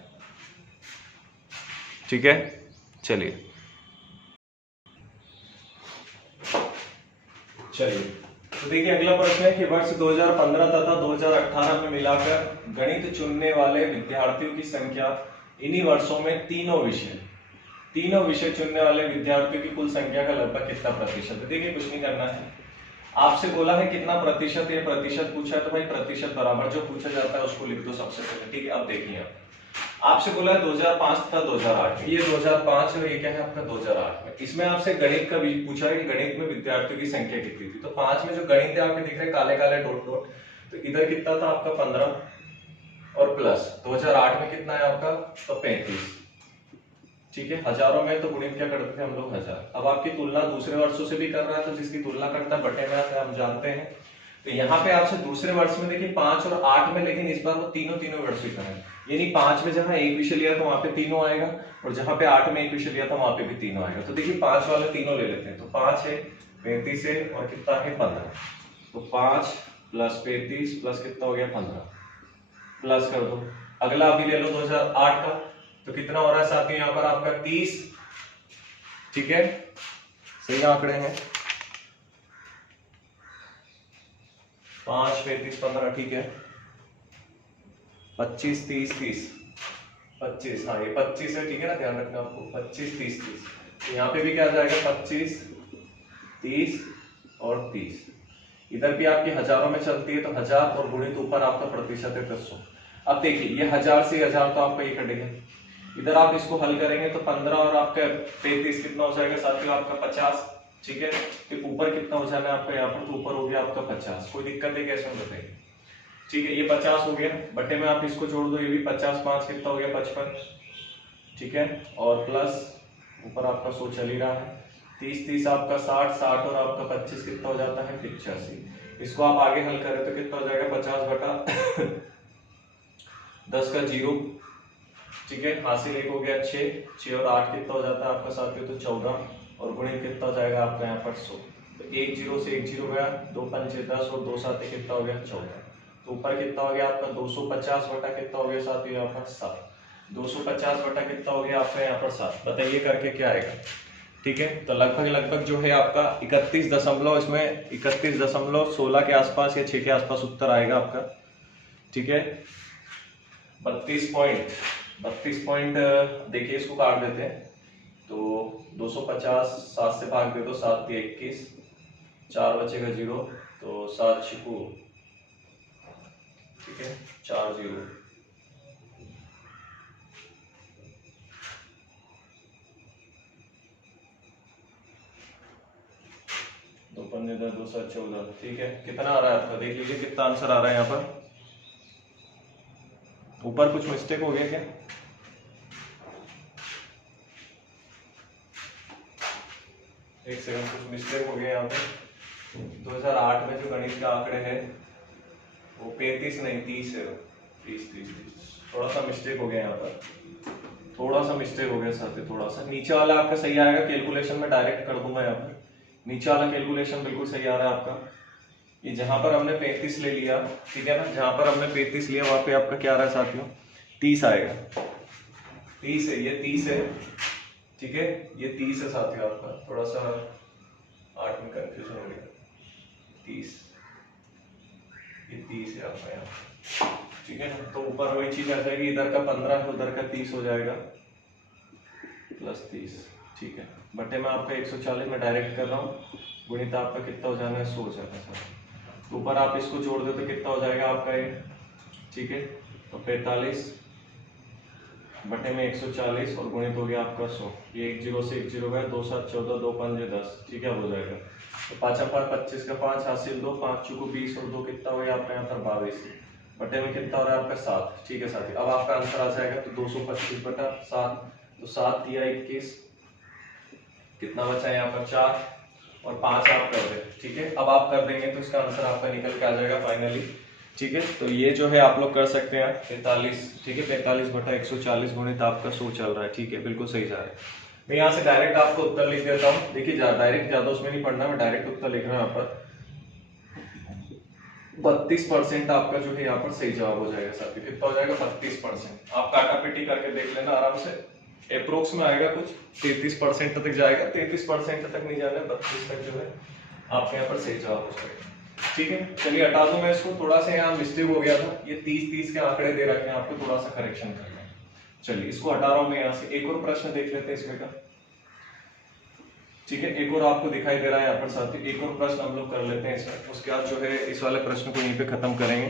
ठीक है, चलिए तो देखिए अगला प्रश्न है कि वर्ष 2015 तथा 2018 में मिलाकर गणित चुनने वाले विद्यार्थियों की संख्या इन्हीं वर्षों में तीनों विषय चुनने वाले विद्यार्थियों की कुल संख्या का लगभग कितना प्रतिशत है। देखिए कुछ नहीं करना है, आपसे बोला है कितना प्रतिशत, ये प्रतिशत पूछा है तो भाई प्रतिशत बराबर जो पूछा जाता है उसको लिख दो सबसे पहले, ठीक है। अब देखिए आपसे बोला है 2005 तथा 2008 में, ये 2005 और ये क्या है आपका 2008 में, इसमें आपसे गणित का भी पूछा है कि गणित में विद्यार्थियों की संख्या कितनी थी, तो 5 में जो गणित है आपके दिख रहे काले काले डॉट डॉट, तो इधर कितना था आपका 15 और प्लस 2008 में कितना है आपका तो 35, ठीक है। हजारों में तो गुणित क्या करते थे हम लोग 1000। अब आपकी तुलना दूसरे वर्षों से भी कर रहा है, तो जिसकी तुलना करता है बटे में आता है, हम जानते हैं। तो यहाँ पे आपसे दूसरे वर्ष में देखिए 5 और 8 में, लेकिन इस बार वो तीनों वर्ष ही करें, यानी 5 में जहां एक विषय लिया तो वहां पे तीनों आएगा और जहां पे 8 में एक विषय लिया था वहां पे भी तीनों आएगा। तो देखिए 5 वाले तीनों ले लेते हैं, तो 5 है 35 है और कितना है 15, तो 5 प्लस 35 प्लस कितना हो गया 15, प्लस कर दो। अगला अभी ले लो 2008 का, तो कितना हो रहा है साथियों यहाँ पर आपका 30, ठीक है, सही आंकड़े हैं 5, 35, 15, ठीक है, 25, 30, 30, 25, हाँ ये 25 है, ठीक है ना, ध्यान रखना आपको 25, 30, 30, तो यहाँ पे भी क्या आ जाएगा 25, 30 और 30, इधर भी आपकी हजारों में चलती है तो 1000 और गुणित ऊपर आपका प्रतिशत है 300। अब देखिए ये 1000 से 1000 तो आपका ये कटेगा, इधर आप इसको हल करेंगे तो 15 और आपका 35 कितना हो जाएगा साथियों आपका 50, ठीक है। फिर ऊपर कितना हो जाना है आपका यहाँ पर, तो ऊपर हो गया आपका 50, कोई दिक्कत है कैसे बताइए, ठीक है। ये 50 हो गया, बटे में आप इसको जोड़ दो, ये भी 50, 5 कितना हो गया 55, ठीक है, और प्लस ऊपर आपका 100 चल ही रहा है, 30, 30 आपका 60, 60 और आपका 25 कितना हो जाता है 85। इसको आप आगे हल करें तो कितना हो जाएगा 50 बटा 10 का 0, ठीक है, हासिल 1 हो गया 6, 6 और 8 कितना हो जाता है आपका साथियों तो 14 और गुणित कितना हो जाएगा आपका यहाँ पर 100, तो 1 0 से 1 0 गया, 2 5 10 और 2 7 कितना हो गया 14, तो ऊपर कितना हो गया आपका 250 बटा कितना हो गया साथियों यहाँ पर 7, 250 बटा कितना हो गया आपका यहाँ पर 7, बताइए करके क्या आएगा, ठीक है। तो लगभग जो है आपका 31 दशमलव, इसमें 31.16 के आसपास या 6 के आसपास उत्तर आएगा आपका, ठीक है। 32 पॉइंट देखिए इसको काट देते हैं, तो 250 7 से भाग दे दो, 7 के 21, 4 बचेगा 0, तो 7 छिकू, ठीक है, 4 0, दो पंजे 10, 2 7 14, ठीक है। कितना आ रहा है आपका देख लीजिए कितना आंसर आ रहा है यहाँ पर, ऊपर कुछ मिस्टेक हो गया क्या, एक सेकंड, कुछ मिस्टेक हो गया यहाँ पे। 2008 में जो गणित के आंकड़े हैं वो 35 नहीं 30 है, 30 थोड़ा सा मिस्टेक हो गया यहाँ पर, थोड़ा सा मिस्टेक हो गया साथी, थोड़ा सा। नीचे वाला आपका सही आएगा, कैलकुलेशन में डायरेक्ट कर दूंगा यहाँ पर। नीचे वाला कैलकुलेशन बिल्कुल सही आ रहा है आपका। ये जहां पर हमने 35 ले लिया, ठीक है ना, जहां पर हमने 35 लिया वहां पे आपका क्या आ रहा है साथियों, 30 आएगा। 30 है, ये 30 है, ठीक है, ये 30 है साथियों आपका। थोड़ा सा 8 में कंफ्यूजन हो गया। 30, ये 30 है आपका यहाँ, ठीक है ना। तो ऊपर वही चीज आ जाएगी, इधर का 15 है, उधर का 30 हो जाएगा, प्लस 30, ठीक है। बटे में आपका 140 में डायरेक्ट कर रहा हूँ, गुणित आपका कितना हो जाना है, 100 हो जाना है। तो ऊपर आप इसको जोड़ दो तो कितना हो जाएगा आपका ये, ठीक है। तो 45 बटे में 140 और गुणित हो गया आपका 100। ये 1 0 से 1 0 गया, 2 7 14, 2 5 10, ठीक है, हो जाएगा। तो 5 5 25 का 5 हासिल 2, 5 चौको 20 और 2 कितना हो गया आपका यहाँ पर 22, बटे में कितना हो रहा है आपका 7, ठीक है साथी। अब आपका आंसर आ जाएगा तो 225 बटा 7, तो 7 दिया 21, कितना बचा है यहाँ पर 4 और 5 आप कर दे, ठीक है। अब आप कर देंगे तो इसका आंसर आपका निकल के आ जाएगा फाइनली, ठीक है। तो ये जो है आप लोग कर सकते हैं 45, ठीक है, 45 बटा 140 गुणित आपका 100 चल रहा है, ठीक है, बिल्कुल सही जा रहा है। मैं यहाँ से डायरेक्ट आपको उत्तर लिख देता हूँ। देखिए डायरेक्ट ज्यादा उसमें नहीं पढ़ना, मैं डायरेक्ट उत्तर लिख रहा हूँ यहाँ पर। 32% आपका जो है यहाँ पर सही जवाब हो जाएगा साथियों। कितना हो जाएगा, 32%। आप काटापीटी करके देख लेना आराम से, अप्रोक्स में आएगा कुछ 33% तक जाएगा, 33% तक नहीं जाना, 32 तक जो है आपके यहाँ पर सही जवाब हो जाएगा, ठीक है। चलिए हटा दूं मैं इसको, थोड़ा सा यहाँ मिस्टेक हो गया था, ये 30 के आंकड़े दे रखे हैं आपको, थोड़ा सा करेक्शन करना है। चलिए इसको हटा रहा हूं मैं यहाँ से। एक और प्रश्न देख लेते हैं इसमें का, ठीक है। एक और आपको दिखाई दे रहा है यहाँ पर साथी, एक और प्रश्न हम लोग कर लेते हैं इसमें, उसके बाद जो है इस वाले प्रश्न को यहीं पे खत्म करेंगे।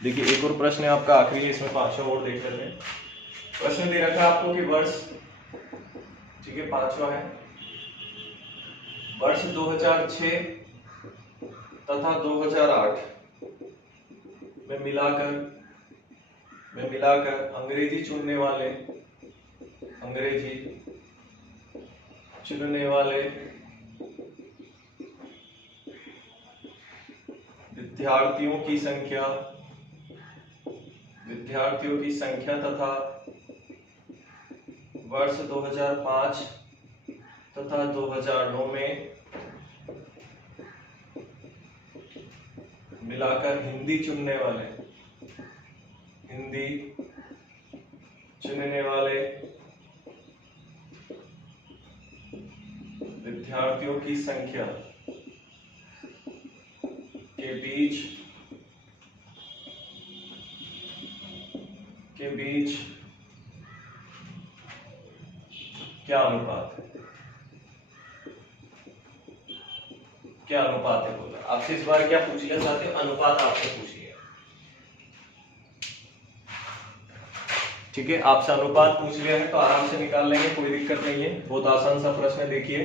देखिए एक और प्रश्न है आपका, आखिरी है इसमें, 5वां और देख लेते हैं। प्रश्न दे रखा है आपको कि वर्ष, ठीक है, 5वां है, वर्ष 2006 तथा 2008 में मिलाकर अंग्रेजी चुनने वाले विद्यार्थियों की संख्या तथा वर्ष 2005 तथा 2009 में मिलाकर हिंदी चुनने वाले विद्यार्थियों की संख्या के बीच क्या अनुपात है बोला। आपसे इस बार क्या पूछ लिया चाहते हो, अनुपात आपसे पूछ लिया, ठीक है। आपसे अनुपात पूछ लिया है तो आराम से निकाल लेंगे, कोई दिक्कत नहीं है, बहुत आसान सा प्रश्न है। देखिए,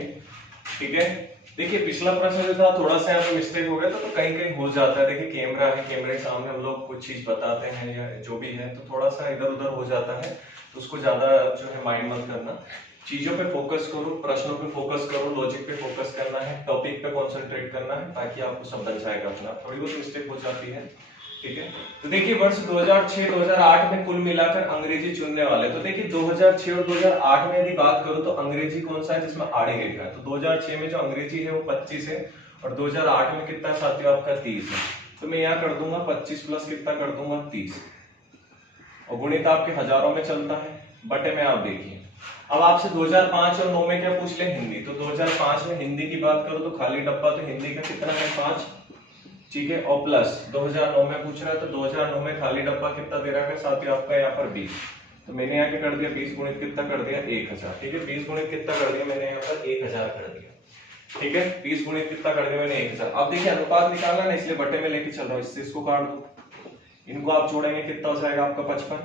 ठीक है, देखिए पिछला प्रश्न जो था थोड़ा सा यहाँ पे मिस्टेक हो गया था, तो कहीं कहीं हो जाता है। देखिए कैमरा है, कैमरे के सामने हम लोग कुछ चीज बताते हैं या जो भी है, तो थोड़ा सा इधर उधर हो जाता है, तो उसको ज्यादा जो है माइंड मत करना। चीजों पे फोकस करो, प्रश्नों पे फोकस करो, लॉजिक पे फोकस करना है, टॉपिक पे कंसंट्रेट करना है, ताकि आपको सब बन जाएगा अपना। थोड़ी बहुत मिस्टेक हो जाती है, ठीक है। तो देखिए वर्ष 2006-2008 में कुल मिलाकर अंग्रेजी चुनने वाले, तो देखिए 2006 और 2008 में यदि बात करूं तो अंग्रेजी कौन सा है जिसमें आड़े लिखा है, तो 2006 में जो अंग्रेजी है वो 25 है और 2008 में कितना साथियों आपका 30 है। तो मैं यहाँ कर दूंगा 25 प्लस कितना कर दूंगा 30, और गुणित आपके हजारों में चलता है, बटे में आप देखिए। अब आपसे 2005 और 9 में क्या पूछ ले, हिंदी, तो 2005 में हिंदी की बात करो तो खाली डब्बा, तो हिंदी का कितना है 5, ठीक है, और प्लस 2009 में पूछ रहा है, तो 2009 में खाली डब्बा कितना दे रहा है साथियों आपका यहाँ पर 20, तो मैंने यहाँ क्या कर दिया 20 गुणित कितना कर दिया 1000, ठीक है, 20 गुणित कितना कर दिया मैंने यहाँ पर 1000 कर दिया, ठीक है, 20 गुणित कितना कर दिया मैंने 1000। अब देखिए अनुपात निकालना ना, इसलिए बटे में लेके चल रहा हूँ, इससे इसको काट दो, इनको आप जोड़ेंगे कितना हो जाएगा आपका 55,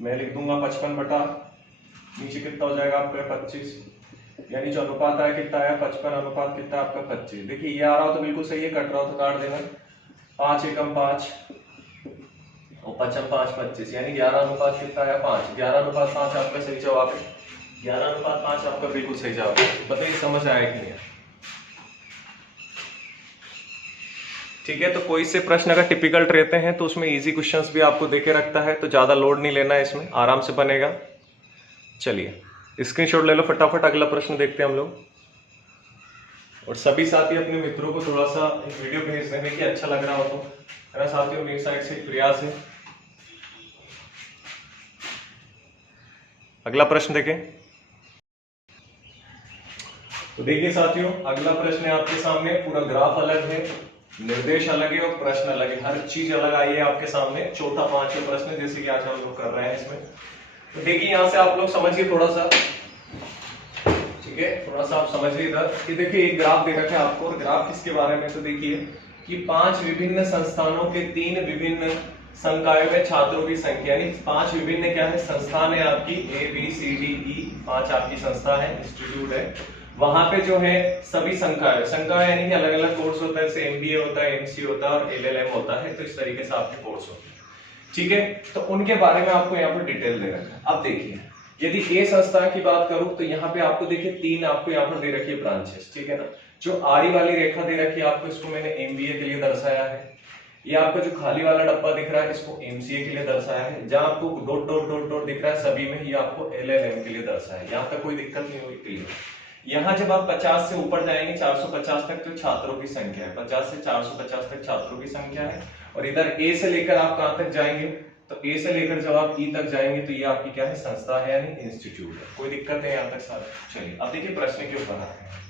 मैं लिख दूंगा 55 बटा नीचे कितना हो जाएगा आपका 25, यानी जो अनुपात आया कितना आया 55 अनुपात कितना आपका 25। देखिए ये आ रहा हो तो बिल्कुल सही है, कट रहा हो तो काट देना, 5 एकम 5 और 55 5 25, यानी 11 अनुपात कितना आया 5, 11 अनुपात 5 आपका सही जवाब है, 11 अनुपात 5 आपका बिल्कुल सही जवाब है। बताइए समझ आया कि नहीं, ठीक है, तो कोई से प्रश्न अगर टिपिकल रहते हैं तो उसमें इजी क्वेश्चंस भी आपको देके रखता है, तो ज्यादा लोड नहीं लेना है, इसमें आराम से बनेगा। चलिए स्क्रीनशॉट ले लो फटाफट, अगला प्रश्न देखते हैं हम लोग। और सभी साथी अपने मित्रों को थोड़ा सा एक वीडियो भेज देंगे कि अच्छा लग रहा हो तो, है ना साथियों, मेरी साइड से एक प्रयास है। अगला प्रश्न देखें। तो देखिए साथियों, अगला प्रश्न है आपके सामने, पूरा ग्राफ अलग है, निर्देश अलग है और प्रश्न अलग है, हर चीज अलग आई है आपके सामने। चौथा पांचवा प्रश्न जैसे कि आज हम लोग कर रहे हैं इसमें। तो देखिए यहां से आप लोग समझिए थोड़ा सा, ठीक है, थोड़ा सा आप समझिए इधर कि देखिए एक ग्राफ दे रखा है आपको, और ग्राफ किसके बारे में, तो देखिए कि 5 विभिन्न संस्थानों के 3 विभिन्न संकायों में छात्रों की संख्या, यानी 5 विभिन्न क्या है, संस्थान है आपकी ABCDE, 5 आपकी संस्था है, इंस्टीट्यूट है। वहां पे जो है सभी संकाय यानी कि अलग अलग कोर्स होता है, जैसे MBA होता है, MC होता है और LLM होता है, तो इस तरीके से आपके कोर्स होते हैं, ठीक है। तो उनके बारे में आपको यहाँ पर डिटेल दे रखा है। अब देखिए यदि ए संस्था की बात करूं तो यहाँ पे आपको देखिए 3 आपको यहाँ पर दे रखी है ब्रांचेस, ठीक है ना। जो आड़ी वाली रेखा दे रखी है आपको, इसको मैंने MBA के लिए दर्शाया है। ये आपका जो खाली वाला डब्बा दिख रहा है, इसको MCA के लिए दर्शाया है। जहां आपको डॉट डॉट डॉट डॉट दिख रहा है सभी में, ये आपको LLM के लिए दर्शाया है। यहाँ तक कोई दिक्कत नहीं हुई, क्लियर। यहाँ जब आप 50 से ऊपर जाएंगे 450 तक, तो छात्रों की संख्या है, 50 से 450 तक छात्रों की संख्या है। और इधर ए से लेकर आप कहां तक जाएंगे, तो ए से लेकर जब आप ई तक जाएंगे तो ये आपकी क्या है, संस्था है यानी इंस्टीट्यूट है। कोई दिक्कत है यहाँ तक सारे। चलिए अब देखिए प्रश्न के ऊपर आते हैं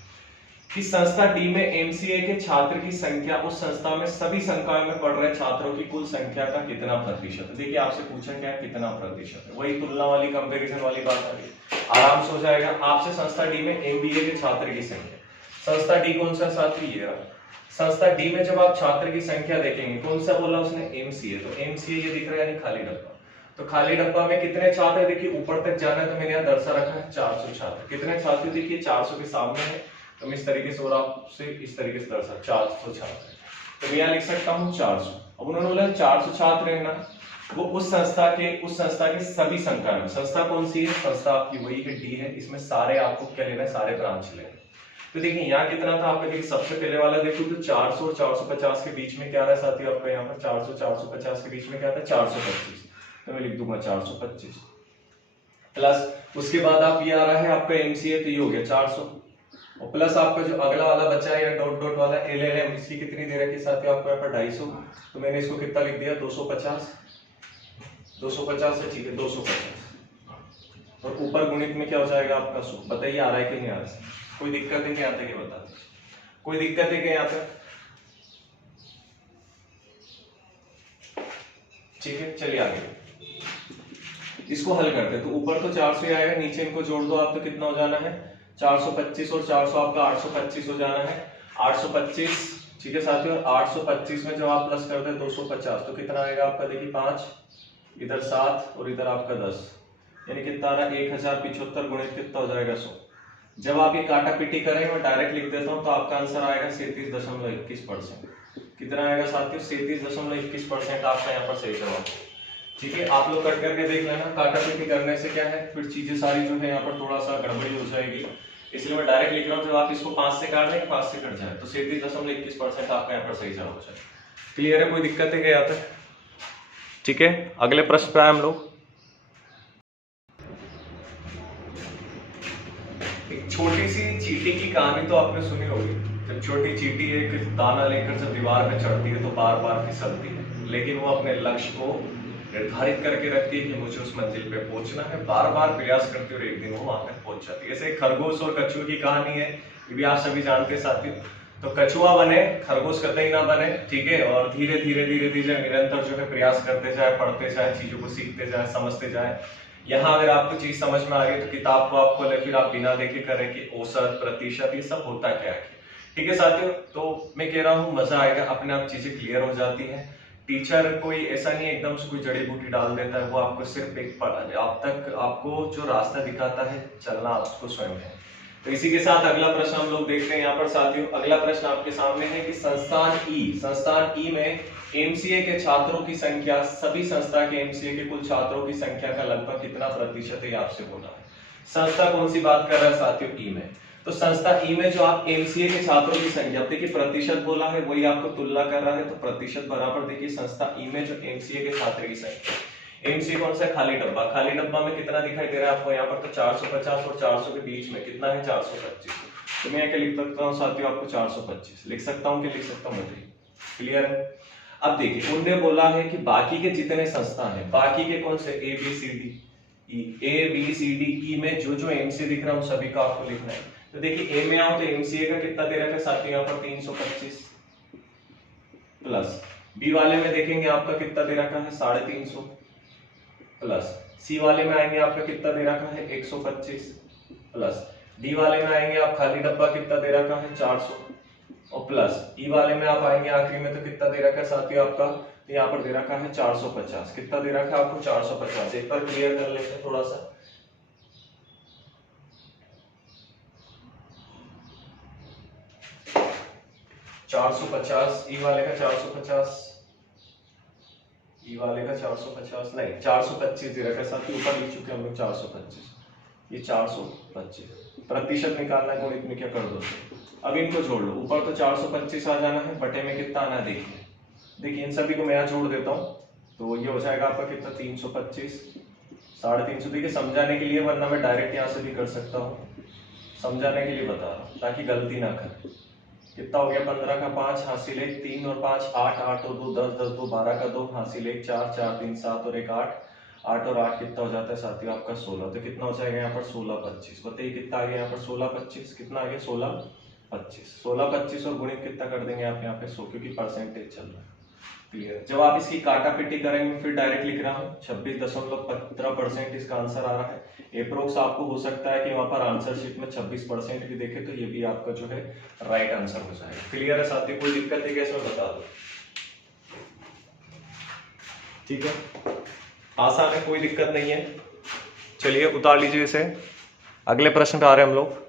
कि संस्था डी में MCA के छात्र की संख्या उस संस्था में सभी संकायों में पढ़ रहे छात्रों की कुल संख्या का कितना प्रतिशत है। देखिए आपसे पूछा क्या है, कितना प्रतिशत है, वही तुलना वाली कंपैरिजन वाली बात आ गई, आराम से हो जाएगा। आपसे संस्था डी में MBA के छात्र की संख्या, संस्था डी कौन सा साथी, ये रहा। संस्था डी में जब आप छात्र की संख्या देखेंगे, कौन सा बोला उसने, MCA, तो MCA ये दिख रहा है यानी खाली डब्बा। तो खाली डब्बा में कितने छात्र है, देखिए ऊपर तक जाना है तो मैंने यहाँ दर्शा रखा है 400 छात्र। कितने छात्र, देखिए 400 के सामने है, तो मैं इस तरीके से और आपसे इस तरीके से दर्शा 400 छात्र, तो मैं यहाँ लिख सकता हूँ 400। अब उन्होंने बोला 400 छात्र है ना, वो उस संस्था के सभी संकायों में, संस्था कौन सी है, संस्था आपकी वही है डी है, इसमें सारे आपको क्या लेना है, सारे ब्रांच लेना। तो देखिए यहाँ कितना था आपका, देखिए सबसे पहले वाला देखो तो 400 और 450 के बीच में क्या रहा साथियों आपका, यहाँ पर 400 450 के बीच में क्या था, 425, तो मैं लिख दूंगा 425 प्लस उसके बाद आप ये आ रहा है आपका MCA, तो ये हो गया 400 और प्लस आपका जो अगला वाला बचा है या डॉट डॉट वाला LLM, इसकी कितनी दे रखी साथियों आपको यहाँ पर 250, तो मैंने इसको कितना लिख दिया 250 है, ठीक है 250 और ऊपर गुणित में क्या हो जाएगा आपका 100। बताइए आ रहा है कि नहीं आ रहा है, कोई दिक्कत है कि यहाँ तक, ये बता दीजिए, कोई दिक्कत है कि यहाँ तक, ठीक है। चलिए आगे इसको हल करते हैं। तो ऊपर तो 400 आएगा, नीचे इनको जोड़ दो आप, तो कितना हो जाना है 425 और 400 आपका 825 हो जाना है, 825, ठीक है साथियों। 825 में जब आप प्लस करते हैं 250, तो कितना आएगा आपका, देखिए 5, इधर 7 और इधर आपका 10, यानी कितना आ रहा है 1075 गुणित कितना हो जाएगा 100। जब आप ये काटा पीटी करेंगे, मैं डायरेक्ट लिख देता हूं, तो आपका आंसर आएगा 37.21%। कितना आएगा साथियों, 37.21% आपका यहाँ पर सही जवाब, ठीक है। आप लोग कट करके देख लेना, काटा पीटी करने से क्या है, फिर चीजें सारी जो है यहाँ पर थोड़ा सा गड़बड़ी हो जाएगी, इसलिए मैं डायरेक्ट लिख रहा हूँ। जब आप इसको 5 से काट देंगे 5 से कट जाए, तो 37.21% आपका यहाँ पर सही जवाब हो जाए। क्लियर है, कोई दिक्कत है क्या यहाँ तक, ठीक है। अगले प्रश्न पे आए हम लोग। एक छोटी सी चींटी की कहानी तो आपने सुनी होगी। जब छोटी चींटी एक दाना लेकर जब दीवार पे चढ़ती है तो बार बार फिसलती है, लेकिन वो अपने लक्ष्य को निर्धारित करके रखती है कि मुझे उस मंजिल पे पहुंचना है, बार बार प्रयास करती है और एक दिन वो वहां तक पहुंच जाती है। ऐसे खरगोश और कछुए की कहानी है, ये भी आप सभी जानते हैं साथियों। तो कछुआ बने, खरगोश कतई ना बने, ठीक है। और धीरे धीरे निरंतर जो है प्रयास करते जाए, पढ़ते जाए, चीजों को सीखते जाए, समझते जाए। यहाँ अगर आपको चीज समझ में आ रही है तो किताब को आप खोले, फिर आप बिना देखे करें कि औसत, प्रतिशत, ये सब होता क्या है, ठीक है साथियों। तो मैं कह रहा हूँ मजा आएगा, अपने आप चीजें क्लियर हो जाती है। टीचर कोई ऐसा नहीं एकदम से कोई जड़ी बूटी डाल देता है, वो आपको सिर्फ एक आप तक आपको जो रास्ता दिखाता है, चलना आपको स्वयं है। तो इसी के साथ अगला प्रश्न हम लोग देखते हैं यहाँ पर साथियों। अगला प्रश्न आपके सामने है कि संस्थान ई में MCA के छात्रों की संख्या, सभी संस्था के MCA के कुल छात्रों की संख्या का लगभग कितना प्रतिशत है, आपसे बोला है। संस्था कौन सी बात कर रहा है साथियों, ई में। तो संस्था ई में जो आप एमसीए के छात्रों की संख्या, देखिए प्रतिशत बोला है वही आपको तुलना कर रहा है, तो प्रतिशत बराबर देखिए संस्था ई में जो एमसीए के छात्र की संख्या। एमसीए कौन सा है? खाली डब्बा। खाली डब्बा में कितना दिखाई दे रहा है आपको यहाँ पर? तो 450 और 400 के बीच में कितना है? 425। तो मैं क्या लिख सकता हूँ साथियों आपको? 425 लिख सकता हूँ कि लिख सकता हूँ? क्लियर है। अब देखिए उनने बोला है कि बाकी के जितने संस्थान है, बाकी के कौन से? A B C D E, A B C D E में जो जो एमसीए दिख रहा है उन सभी का आपको लिखना है। तो देखिए ए में आओ तो एमसीए का कितना दे रखा है साथियों यहाँ पर? 325 प्लस बी वाले में देखेंगे आपका कितना दे रखा है? 350 प्लस सी वाले में आएंगे आपका कितना दे रखा है? 125 प्लस डी वाले में आएंगे आप खाली डब्बा कितना दे रखा है? 400 और प्लस ई वाले में आप आएंगे आखिरी में तो कितना दे रखा है साथियों आपका? तो यहाँ पर दे रखा है 450। कितना दे रखा है आपको? 450। एक बार क्लियर कर लेते हैं थोड़ा सा। ई वाले का 450, ई वाले का 450 नहीं 425 दे रखा है साथियों, ऊपर लिख चुके हम लोग 425, ये 425 प्रतिशत निकालना है, गणित में क्या कर दो। अब इनको जोड़ लो, ऊपर तो 425 आ जाना है, बटे में कितना आना है देखिए। देखिए इन सभी को मैं यहाँ जोड़ देता हूँ तो ये हो जाएगा आपका कितना? 325 350। देखिए समझाने के लिए, वरना मैं डायरेक्ट यहाँ से भी कर सकता हूँ, समझाने के लिए बता रहा हूँ ताकि गलती ना करें। कितना हो गया? 15 का 5 हासिल 1, 3 और 5 8, 8 और 2 10, 10 2 12 का 2 हासिल 1 4, 4 3 7 और 1 8, 8 और 8 कितना हो जाता है साथियों आपका? 16। तो कितना हो जाएगा यहाँ पर? 16 25। बताइए कितना आ गया यहाँ पर? 16 25। कितना आ गया? 16 25। 16 25 और गुणित कितना कर देंगे आप यहाँ पे? 100, क्योंकि परसेंटेज चल रहा है। क्लियर। जब आप इसकी काटा पिटी करेंगे फिर डायरेक्ट लिख रहा हूँ 26.15% इसका आंसर आ रहा है। एप्रोक्स आपको हो सकता है कि वहां पर आंसर शीट में 26% भी देखे तो ये भी आपका जो है राइट आंसर हो जाएगा। क्लियर है साथियों? कोई दिक्कत है क्या इसमें? बता दो। ठीक है, आसान है, कोई दिक्कत नहीं है। चलिए उतार लीजिए इसे, अगले प्रश्न पे आ रहे हैं हम लोग।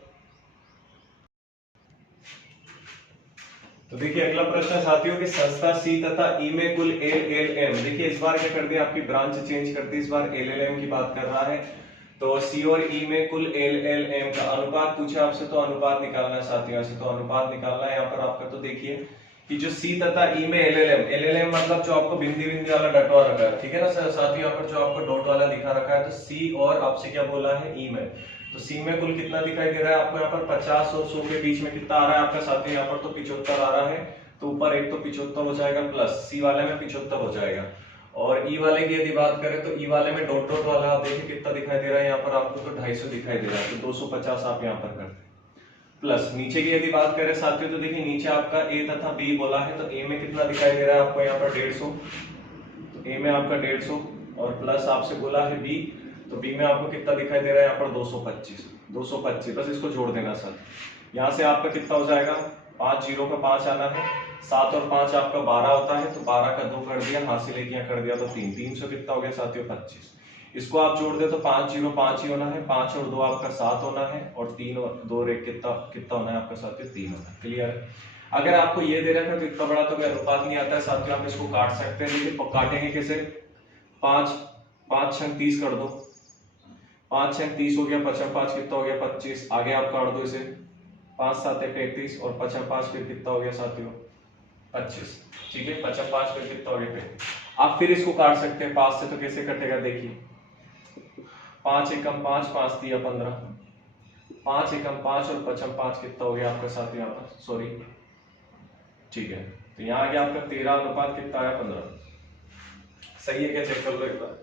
तो देखिए अगला प्रश्न साथियों कि संस्था सी तथा ई में कुल एलएलएम, देखिए इस बार क्या कर दिया, आपकी ब्रांच चेंज कर दी, इस बार एलएलएम की बात कर रहा है। तो सी और ई में कुल एलएलएम का अनुपात पूछा आपसे, तो अनुपात निकालना है साथियों से, तो अनुपात निकालना है यहाँ पर आपका। तो देखिए कि जो सी तथा ई में एलएलएम मतलब जो आपको बिंदी बिंदी वाला डटवा रखा है, ठीक है ना साथियों, यहाँ पर जो आपको डॉट वाला दिखा रखा है, तो सी और आपसे क्या बोला है? ई में। तो सी में कुल कितना दिखाई दे रहा है आपको यहाँ पर? 50 और 100 के बीच में कितना आ रहा है आपका साथियों? यहाँ पर तो 75 आ रहा है, तो ऊपर एक तो 75 हो जाएगा प्लस सी वाले में 75 हो जाएगा। और ई वाले की यदि बात करें तो ई वाले में डॉट डॉट वाला आप देखिए कितना दिखाई दे रहा है यहाँ पर आपको? तो 250 दिखाई दे रहा है, तो 250 आप यहाँ पर करते हैं। प्लस नीचे की यदि बात करें साथियों तो देखिए नीचे आपका ए तथा बी बोला है, तो ए में कितना दिखाई दे रहा है आपको यहाँ पर? 150, तो ए में आपका 150 और प्लस आपसे बोला है बी, तो बी में आपको कितना दिखाई दे रहा है यहाँ पर? 225, बस इसको जोड़ देना सर। यहाँ से आपका कितना हो जाएगा? 5 0 का 5 आना है, 7 और 5 आपका 12 होता है, तो 12 का 2 कर दिया, हासिल एक यहाँ कर दिया, तो 3 300 कितना हो गया साथियों? 25। इसको आप जोड़ दे तो 5 0 5 ही होना है, 5 और 2 आपका 7 होना है, और 3 और 2 1 कितना होना है आपका साथियों? 3 होना है। क्लियर है। अगर आपको ये दे रखा है तो इतना बड़ा तो अनुपात नहीं आता है साथियों, आप इसको काट सकते हैं। देखिए काटेंगे कैसे? 5 5 छंग 30 कर दो, 5 छंग 30 हो गया, 5 कितना हो गया? 25। आगे आप काट दो इसे, 5 7 33 और 5 फिर कितना हो गया साथियों? 25। ठीक है, 5 फिर कितना हो गया? 35। आप फिर इसको काट सकते हैं 5 से, तो कैसे कटेगा देखिए, 5 एकम 5, 5 दिया 15, 5 एकम 5 और 5 कितना हो गया आपका साथ यहाँ पर? सॉरी, ठीक है, तो यहाँ आ गया आपका 13 अनुपात कितना आया? 15। सही है क्या? चेक कर लो एक बार।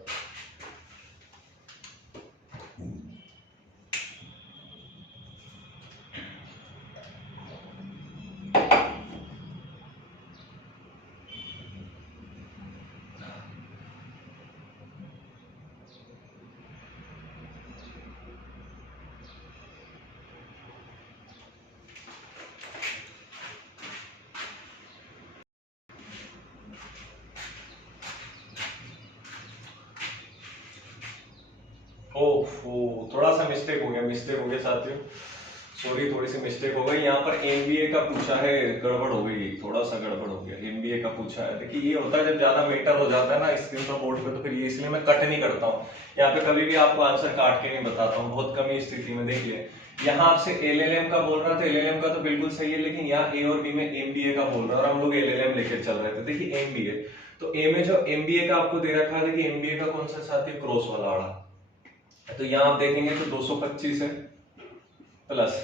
ओह थोड़ा सा मिस्टेक हो गया साथियों, सॉरी, थोड़ी सी मिस्टेक हो गई। यहाँ पर एमबीए का पूछा है, गड़बड़ हो गई, थोड़ा सा गड़बड़ हो गया। एमबीए का पूछा है, देखिए ये होता है जब ज्यादा मैटर हो जाता है ना स्क्रीन पर बोर्ड पे, तो फिर ये इसलिए मैं कट नहीं करता हूँ यहाँ पे, कभी भी आपको आंसर काट के नहीं बताता हूँ, बहुत कम ही स्थिति में। देखिए यहाँ आपसे एलएलएम का बोल रहा था, एलएलएम का तो बिल्कुल सही है, लेकिन यहाँ ए और बी में एमबीए का बोल रहा है और हम लोग एलएलएम लेकर चल रहे थे। देखिए एमबीए, तो ए में जो एमबीए का आपको दे रखा है, देखिए एमबीए का कौन सा साथी, क्रॉस वाला आड़ा। तो यहाँ आप देखेंगे तो 225 है प्लस,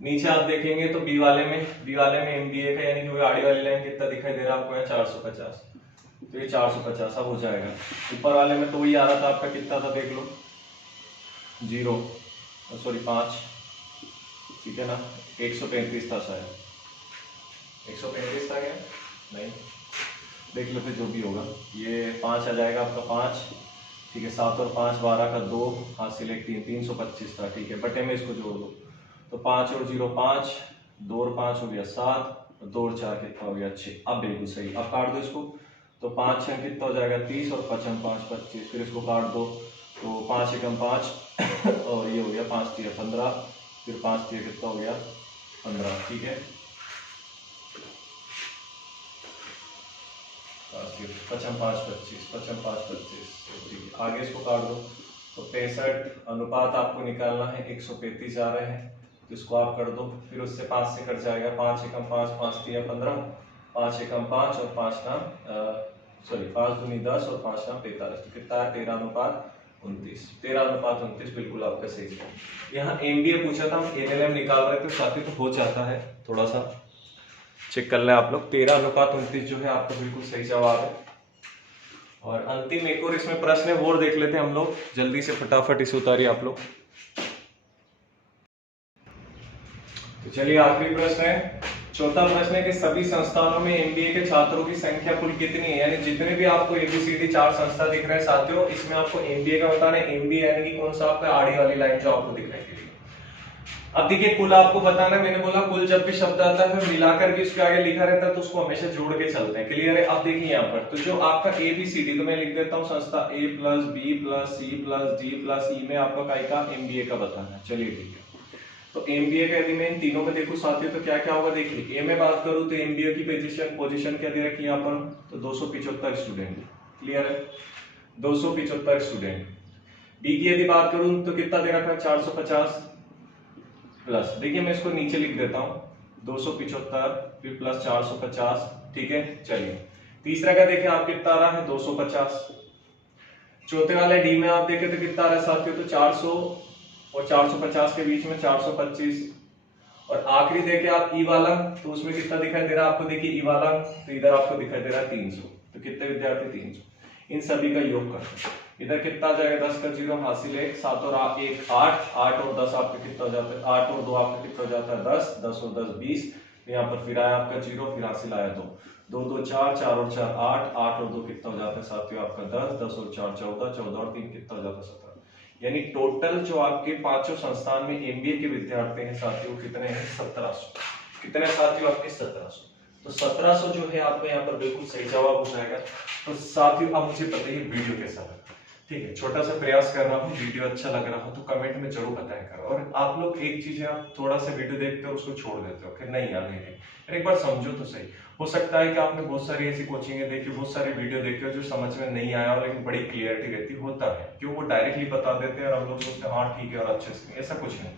नीचे आप देखेंगे तो बी वाले में एमबीए का यानी कि वो आड़ी वाली लाइन कितना दिखाई दे रहा है आपको यहाँ 450, तो ये 450 अब हो जाएगा। ऊपर वाले में तो वही आ रहा था आपका, कितना था देख लो, 5, ठीक है ना, 135 था शायद, 135 था क्या, नहीं देख लो फिर जो भी होगा, ये 5 आ जाएगा आपका 5, ठीक है, 7 और 5 12 का 2 हासिल 1 3, 325 था, ठीक है, बटे में इसको जोड़ दो तो 5 और 0 5, 2 और 5 हो गया 7, 2 और 4 कितना हो गया 6। अब बिल्कुल सही, अब काट दो इसको, तो 5 6 कितना हो जाएगा 30 और 5 5 25, फिर इसको काट दो तो 5 एकम 5 और ये हो गया 5 3 15, फिर 5 3 कितना हो गया 15, ठीक है, 5 5 25, 5 5 25, ठीक है, आगे इसको काट दो तो 65 अनुपात आपको निकालना है, 135 आ रहे हैं, तो इसको आप कर दो, फिर उससे 5 से कट जाएगा, 5 एकम 5, 5 3 15, 5 एकम 5 और 5 नाम 5 दूनी 10 और 5 नाम 45, तो कितना है 13 अनुपात 29, 13 अनुपात 29 बिल्कुल आपका सही है। यहाँ एमबीए पूछा था, हम एलएलएम निकाल रहे थे साथी, तो हो जाता है, थोड़ा सा चेक कर लें आप लोग, 13 अनुपात 29 जो है आपका बिल्कुल सही जवाब है। और अंतिम एक और इसमें प्रश्न है, वो देख लेते हैं हम लोग, जल्दी से फटाफट इसे उतारिए आप लोग। तो चलिए आखिरी प्रश्न है, चौथा प्रश्न है कि सभी संस्थानों में एमबीए के छात्रों की संख्या कुल कितनी है, यानी जितने भी आपको एबीसीडी 4 संस्था दिख रहे हैं साथियों, इसमें आपको एमबीए का बताना है। एमबीए यानी कि कौन सा आपका आड़ी वाली लाइन जो आपको दिखाई दे रही है। अब देखिए कुल आपको बताना है, मैंने बोला कुल जब भी शब्द आता है मिलाकर के उसके आगे लिखा रहता है तो उसको हमेशा जोड़ के चलते हैं, क्लियर है। अब देखिए यहाँ पर तो जो आपका एबीसीडी, तो मैं लिख देता हूँ संस्था A plus B plus C plus D plus E में आपका काय का एमबीए का बताना है। चलिए ठीक है, तो एमबीए का यदि मैं इन तीनों में देखूं साथियों तो क्या क्या होगा, देखिए ए में बात करूं तो एमबीए की पोजीशन क्या दे रखी है यहाँ पर, तो 275 स्टूडेंट, क्लियर है, 275 स्टूडेंट। बी की यदि बात करूं तो कितना दे रखा है 450 प्लस, देखिए मैं इसको नीचे लिख देता हूं 275 फिर प्लस 450, ठीक है। चलिए तीसरा का देखिए आप कितना आ रहा है 250। चौथे वाले डी में आप देखें तो कितना आ रहा है साथियों, तो 400 और 450 के बीच में 425। और आखिरी देखे आप ई वाला, तो उसमें कितना दिखाई दे रहा है आपको, देखिए ई वाला तो इधर आपको दिखाई दे रहा है 300, तो कितने विद्यार्थी 300, इन सभी का योग करते हैं, इधर कितना आ जाएगा 10 का 0 हासिल 1, 7 और 1 8, 8 और 10 आपका कितना हो जाता है, 8 और 2 आपका कितना हो जाता है 10, 10 और 10 20, यहाँ पर फिर आया आपका 0, फिर हासिल आया 2, 2 2 4, 4 और 4 8, 8 और 2 कितना हो जाता है साथियों आपका 10, 10 और 4 14, 14 और 3 कितना हो जाता है 17। यानी टोटल जो आपके पांचों संस्थान में एमबीए के विद्यार्थी हैं साथियों कितने हैं 1700, कितने साथियों आपके 1700, तो 1700 जो है आपको यहाँ पर बिल्कुल सही जवाब हो जाएगा। तो साथियों अब मुझे बताइए वीडियो कैसा लगा, ठीक है, छोटा सा प्रयास कर रहा हूँ, वीडियो अच्छा लग रहा हो तो कमेंट में जरूर बताया करो। और आप लोग एक चीज है, आप थोड़ा सा वीडियो देखते हो उसको छोड़ देते हो, फिर नहीं यार नहीं देख, एक बार समझो तो सही। हो सकता है कि आपने बहुत सारी ऐसी कोचिंगें देखी, बहुत सारे वीडियो देखे हो जो समझ में नहीं आया हो, लेकिन बड़ी क्लियरिटी रहती होता है, क्यों वो डायरेक्टली बता देते हैं और हम लोग सोचते हैं हाँ ठीक है और अच्छे से, ऐसा कुछ नहीं।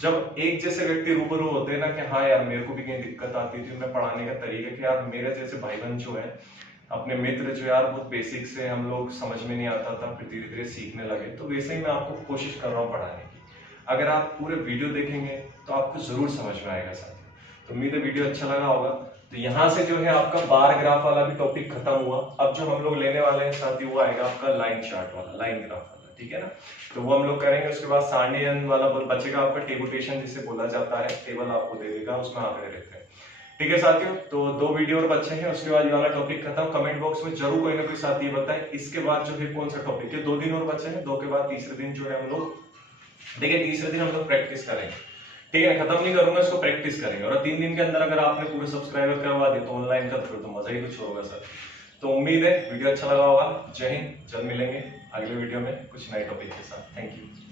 जब एक जैसे व्यक्ति रूबरू होते हैं ना कि हाँ यार मेरे को भी कहीं दिक्कत आती थी, मैं पढ़ाने का तरीका कि यार मेरे जैसे भाई बहन जो है, अपने मित्र जो यार बहुत बेसिक से हम लोग समझ में नहीं आता था, फिर धीरे धीरे सीखने लगे, तो वैसे ही मैं आपको कोशिश कर रहा हूँ पढ़ाने की। अगर आप पूरे वीडियो देखेंगे तो आपको जरूर समझ में आएगा साथियों। तो उम्मीद है वीडियो अच्छा लगा होगा। तो यहाँ से जो है आपका बार ग्राफ वाला भी टॉपिक खत्म हुआ। अब जो हम लोग लेने वाले हैं साथियों वो आएगा आपका लाइन चार्ट वाला, लाइन ग्राफ वाला, ठीक है ना। तो वो हम लोग करेंगे। उसके बाद सारणीयन वाला बचेगा आपका, टेबुलेशन जिसे बोला जाता है, टेबल आपको दे देगा, उसमें आंकड़े रहते हैं, ठीक है साथियों। तो 2 वीडियो और बच्चे हैं, उसके बाद ये वाला टॉपिक खत्म। कमेंट बॉक्स में जरूर कोई ना कोई साथी बताए इसके बाद जो है कौन सा टॉपिक है। 2 दिन और बच्चे हैं, 2 के बाद तीसरे दिन जो है हम लोग देखिए, तीसरे दिन हम लोग प्रैक्टिस करेंगे, ठीक है। खत्म नहीं करूंगा इसको, प्रैक्टिस करेंगे। और 3 दिन के अंदर अगर आपने पूरे सब्सक्राइबर करवा दिए तो ऑनलाइन का फिर तो मजा ही कुछ होगा सर। तो उम्मीद है वीडियो अच्छा लगा होगा। जय हिंद, जल्द मिलेंगे अगले वीडियो में कुछ नए टॉपिक के साथ। Thank you.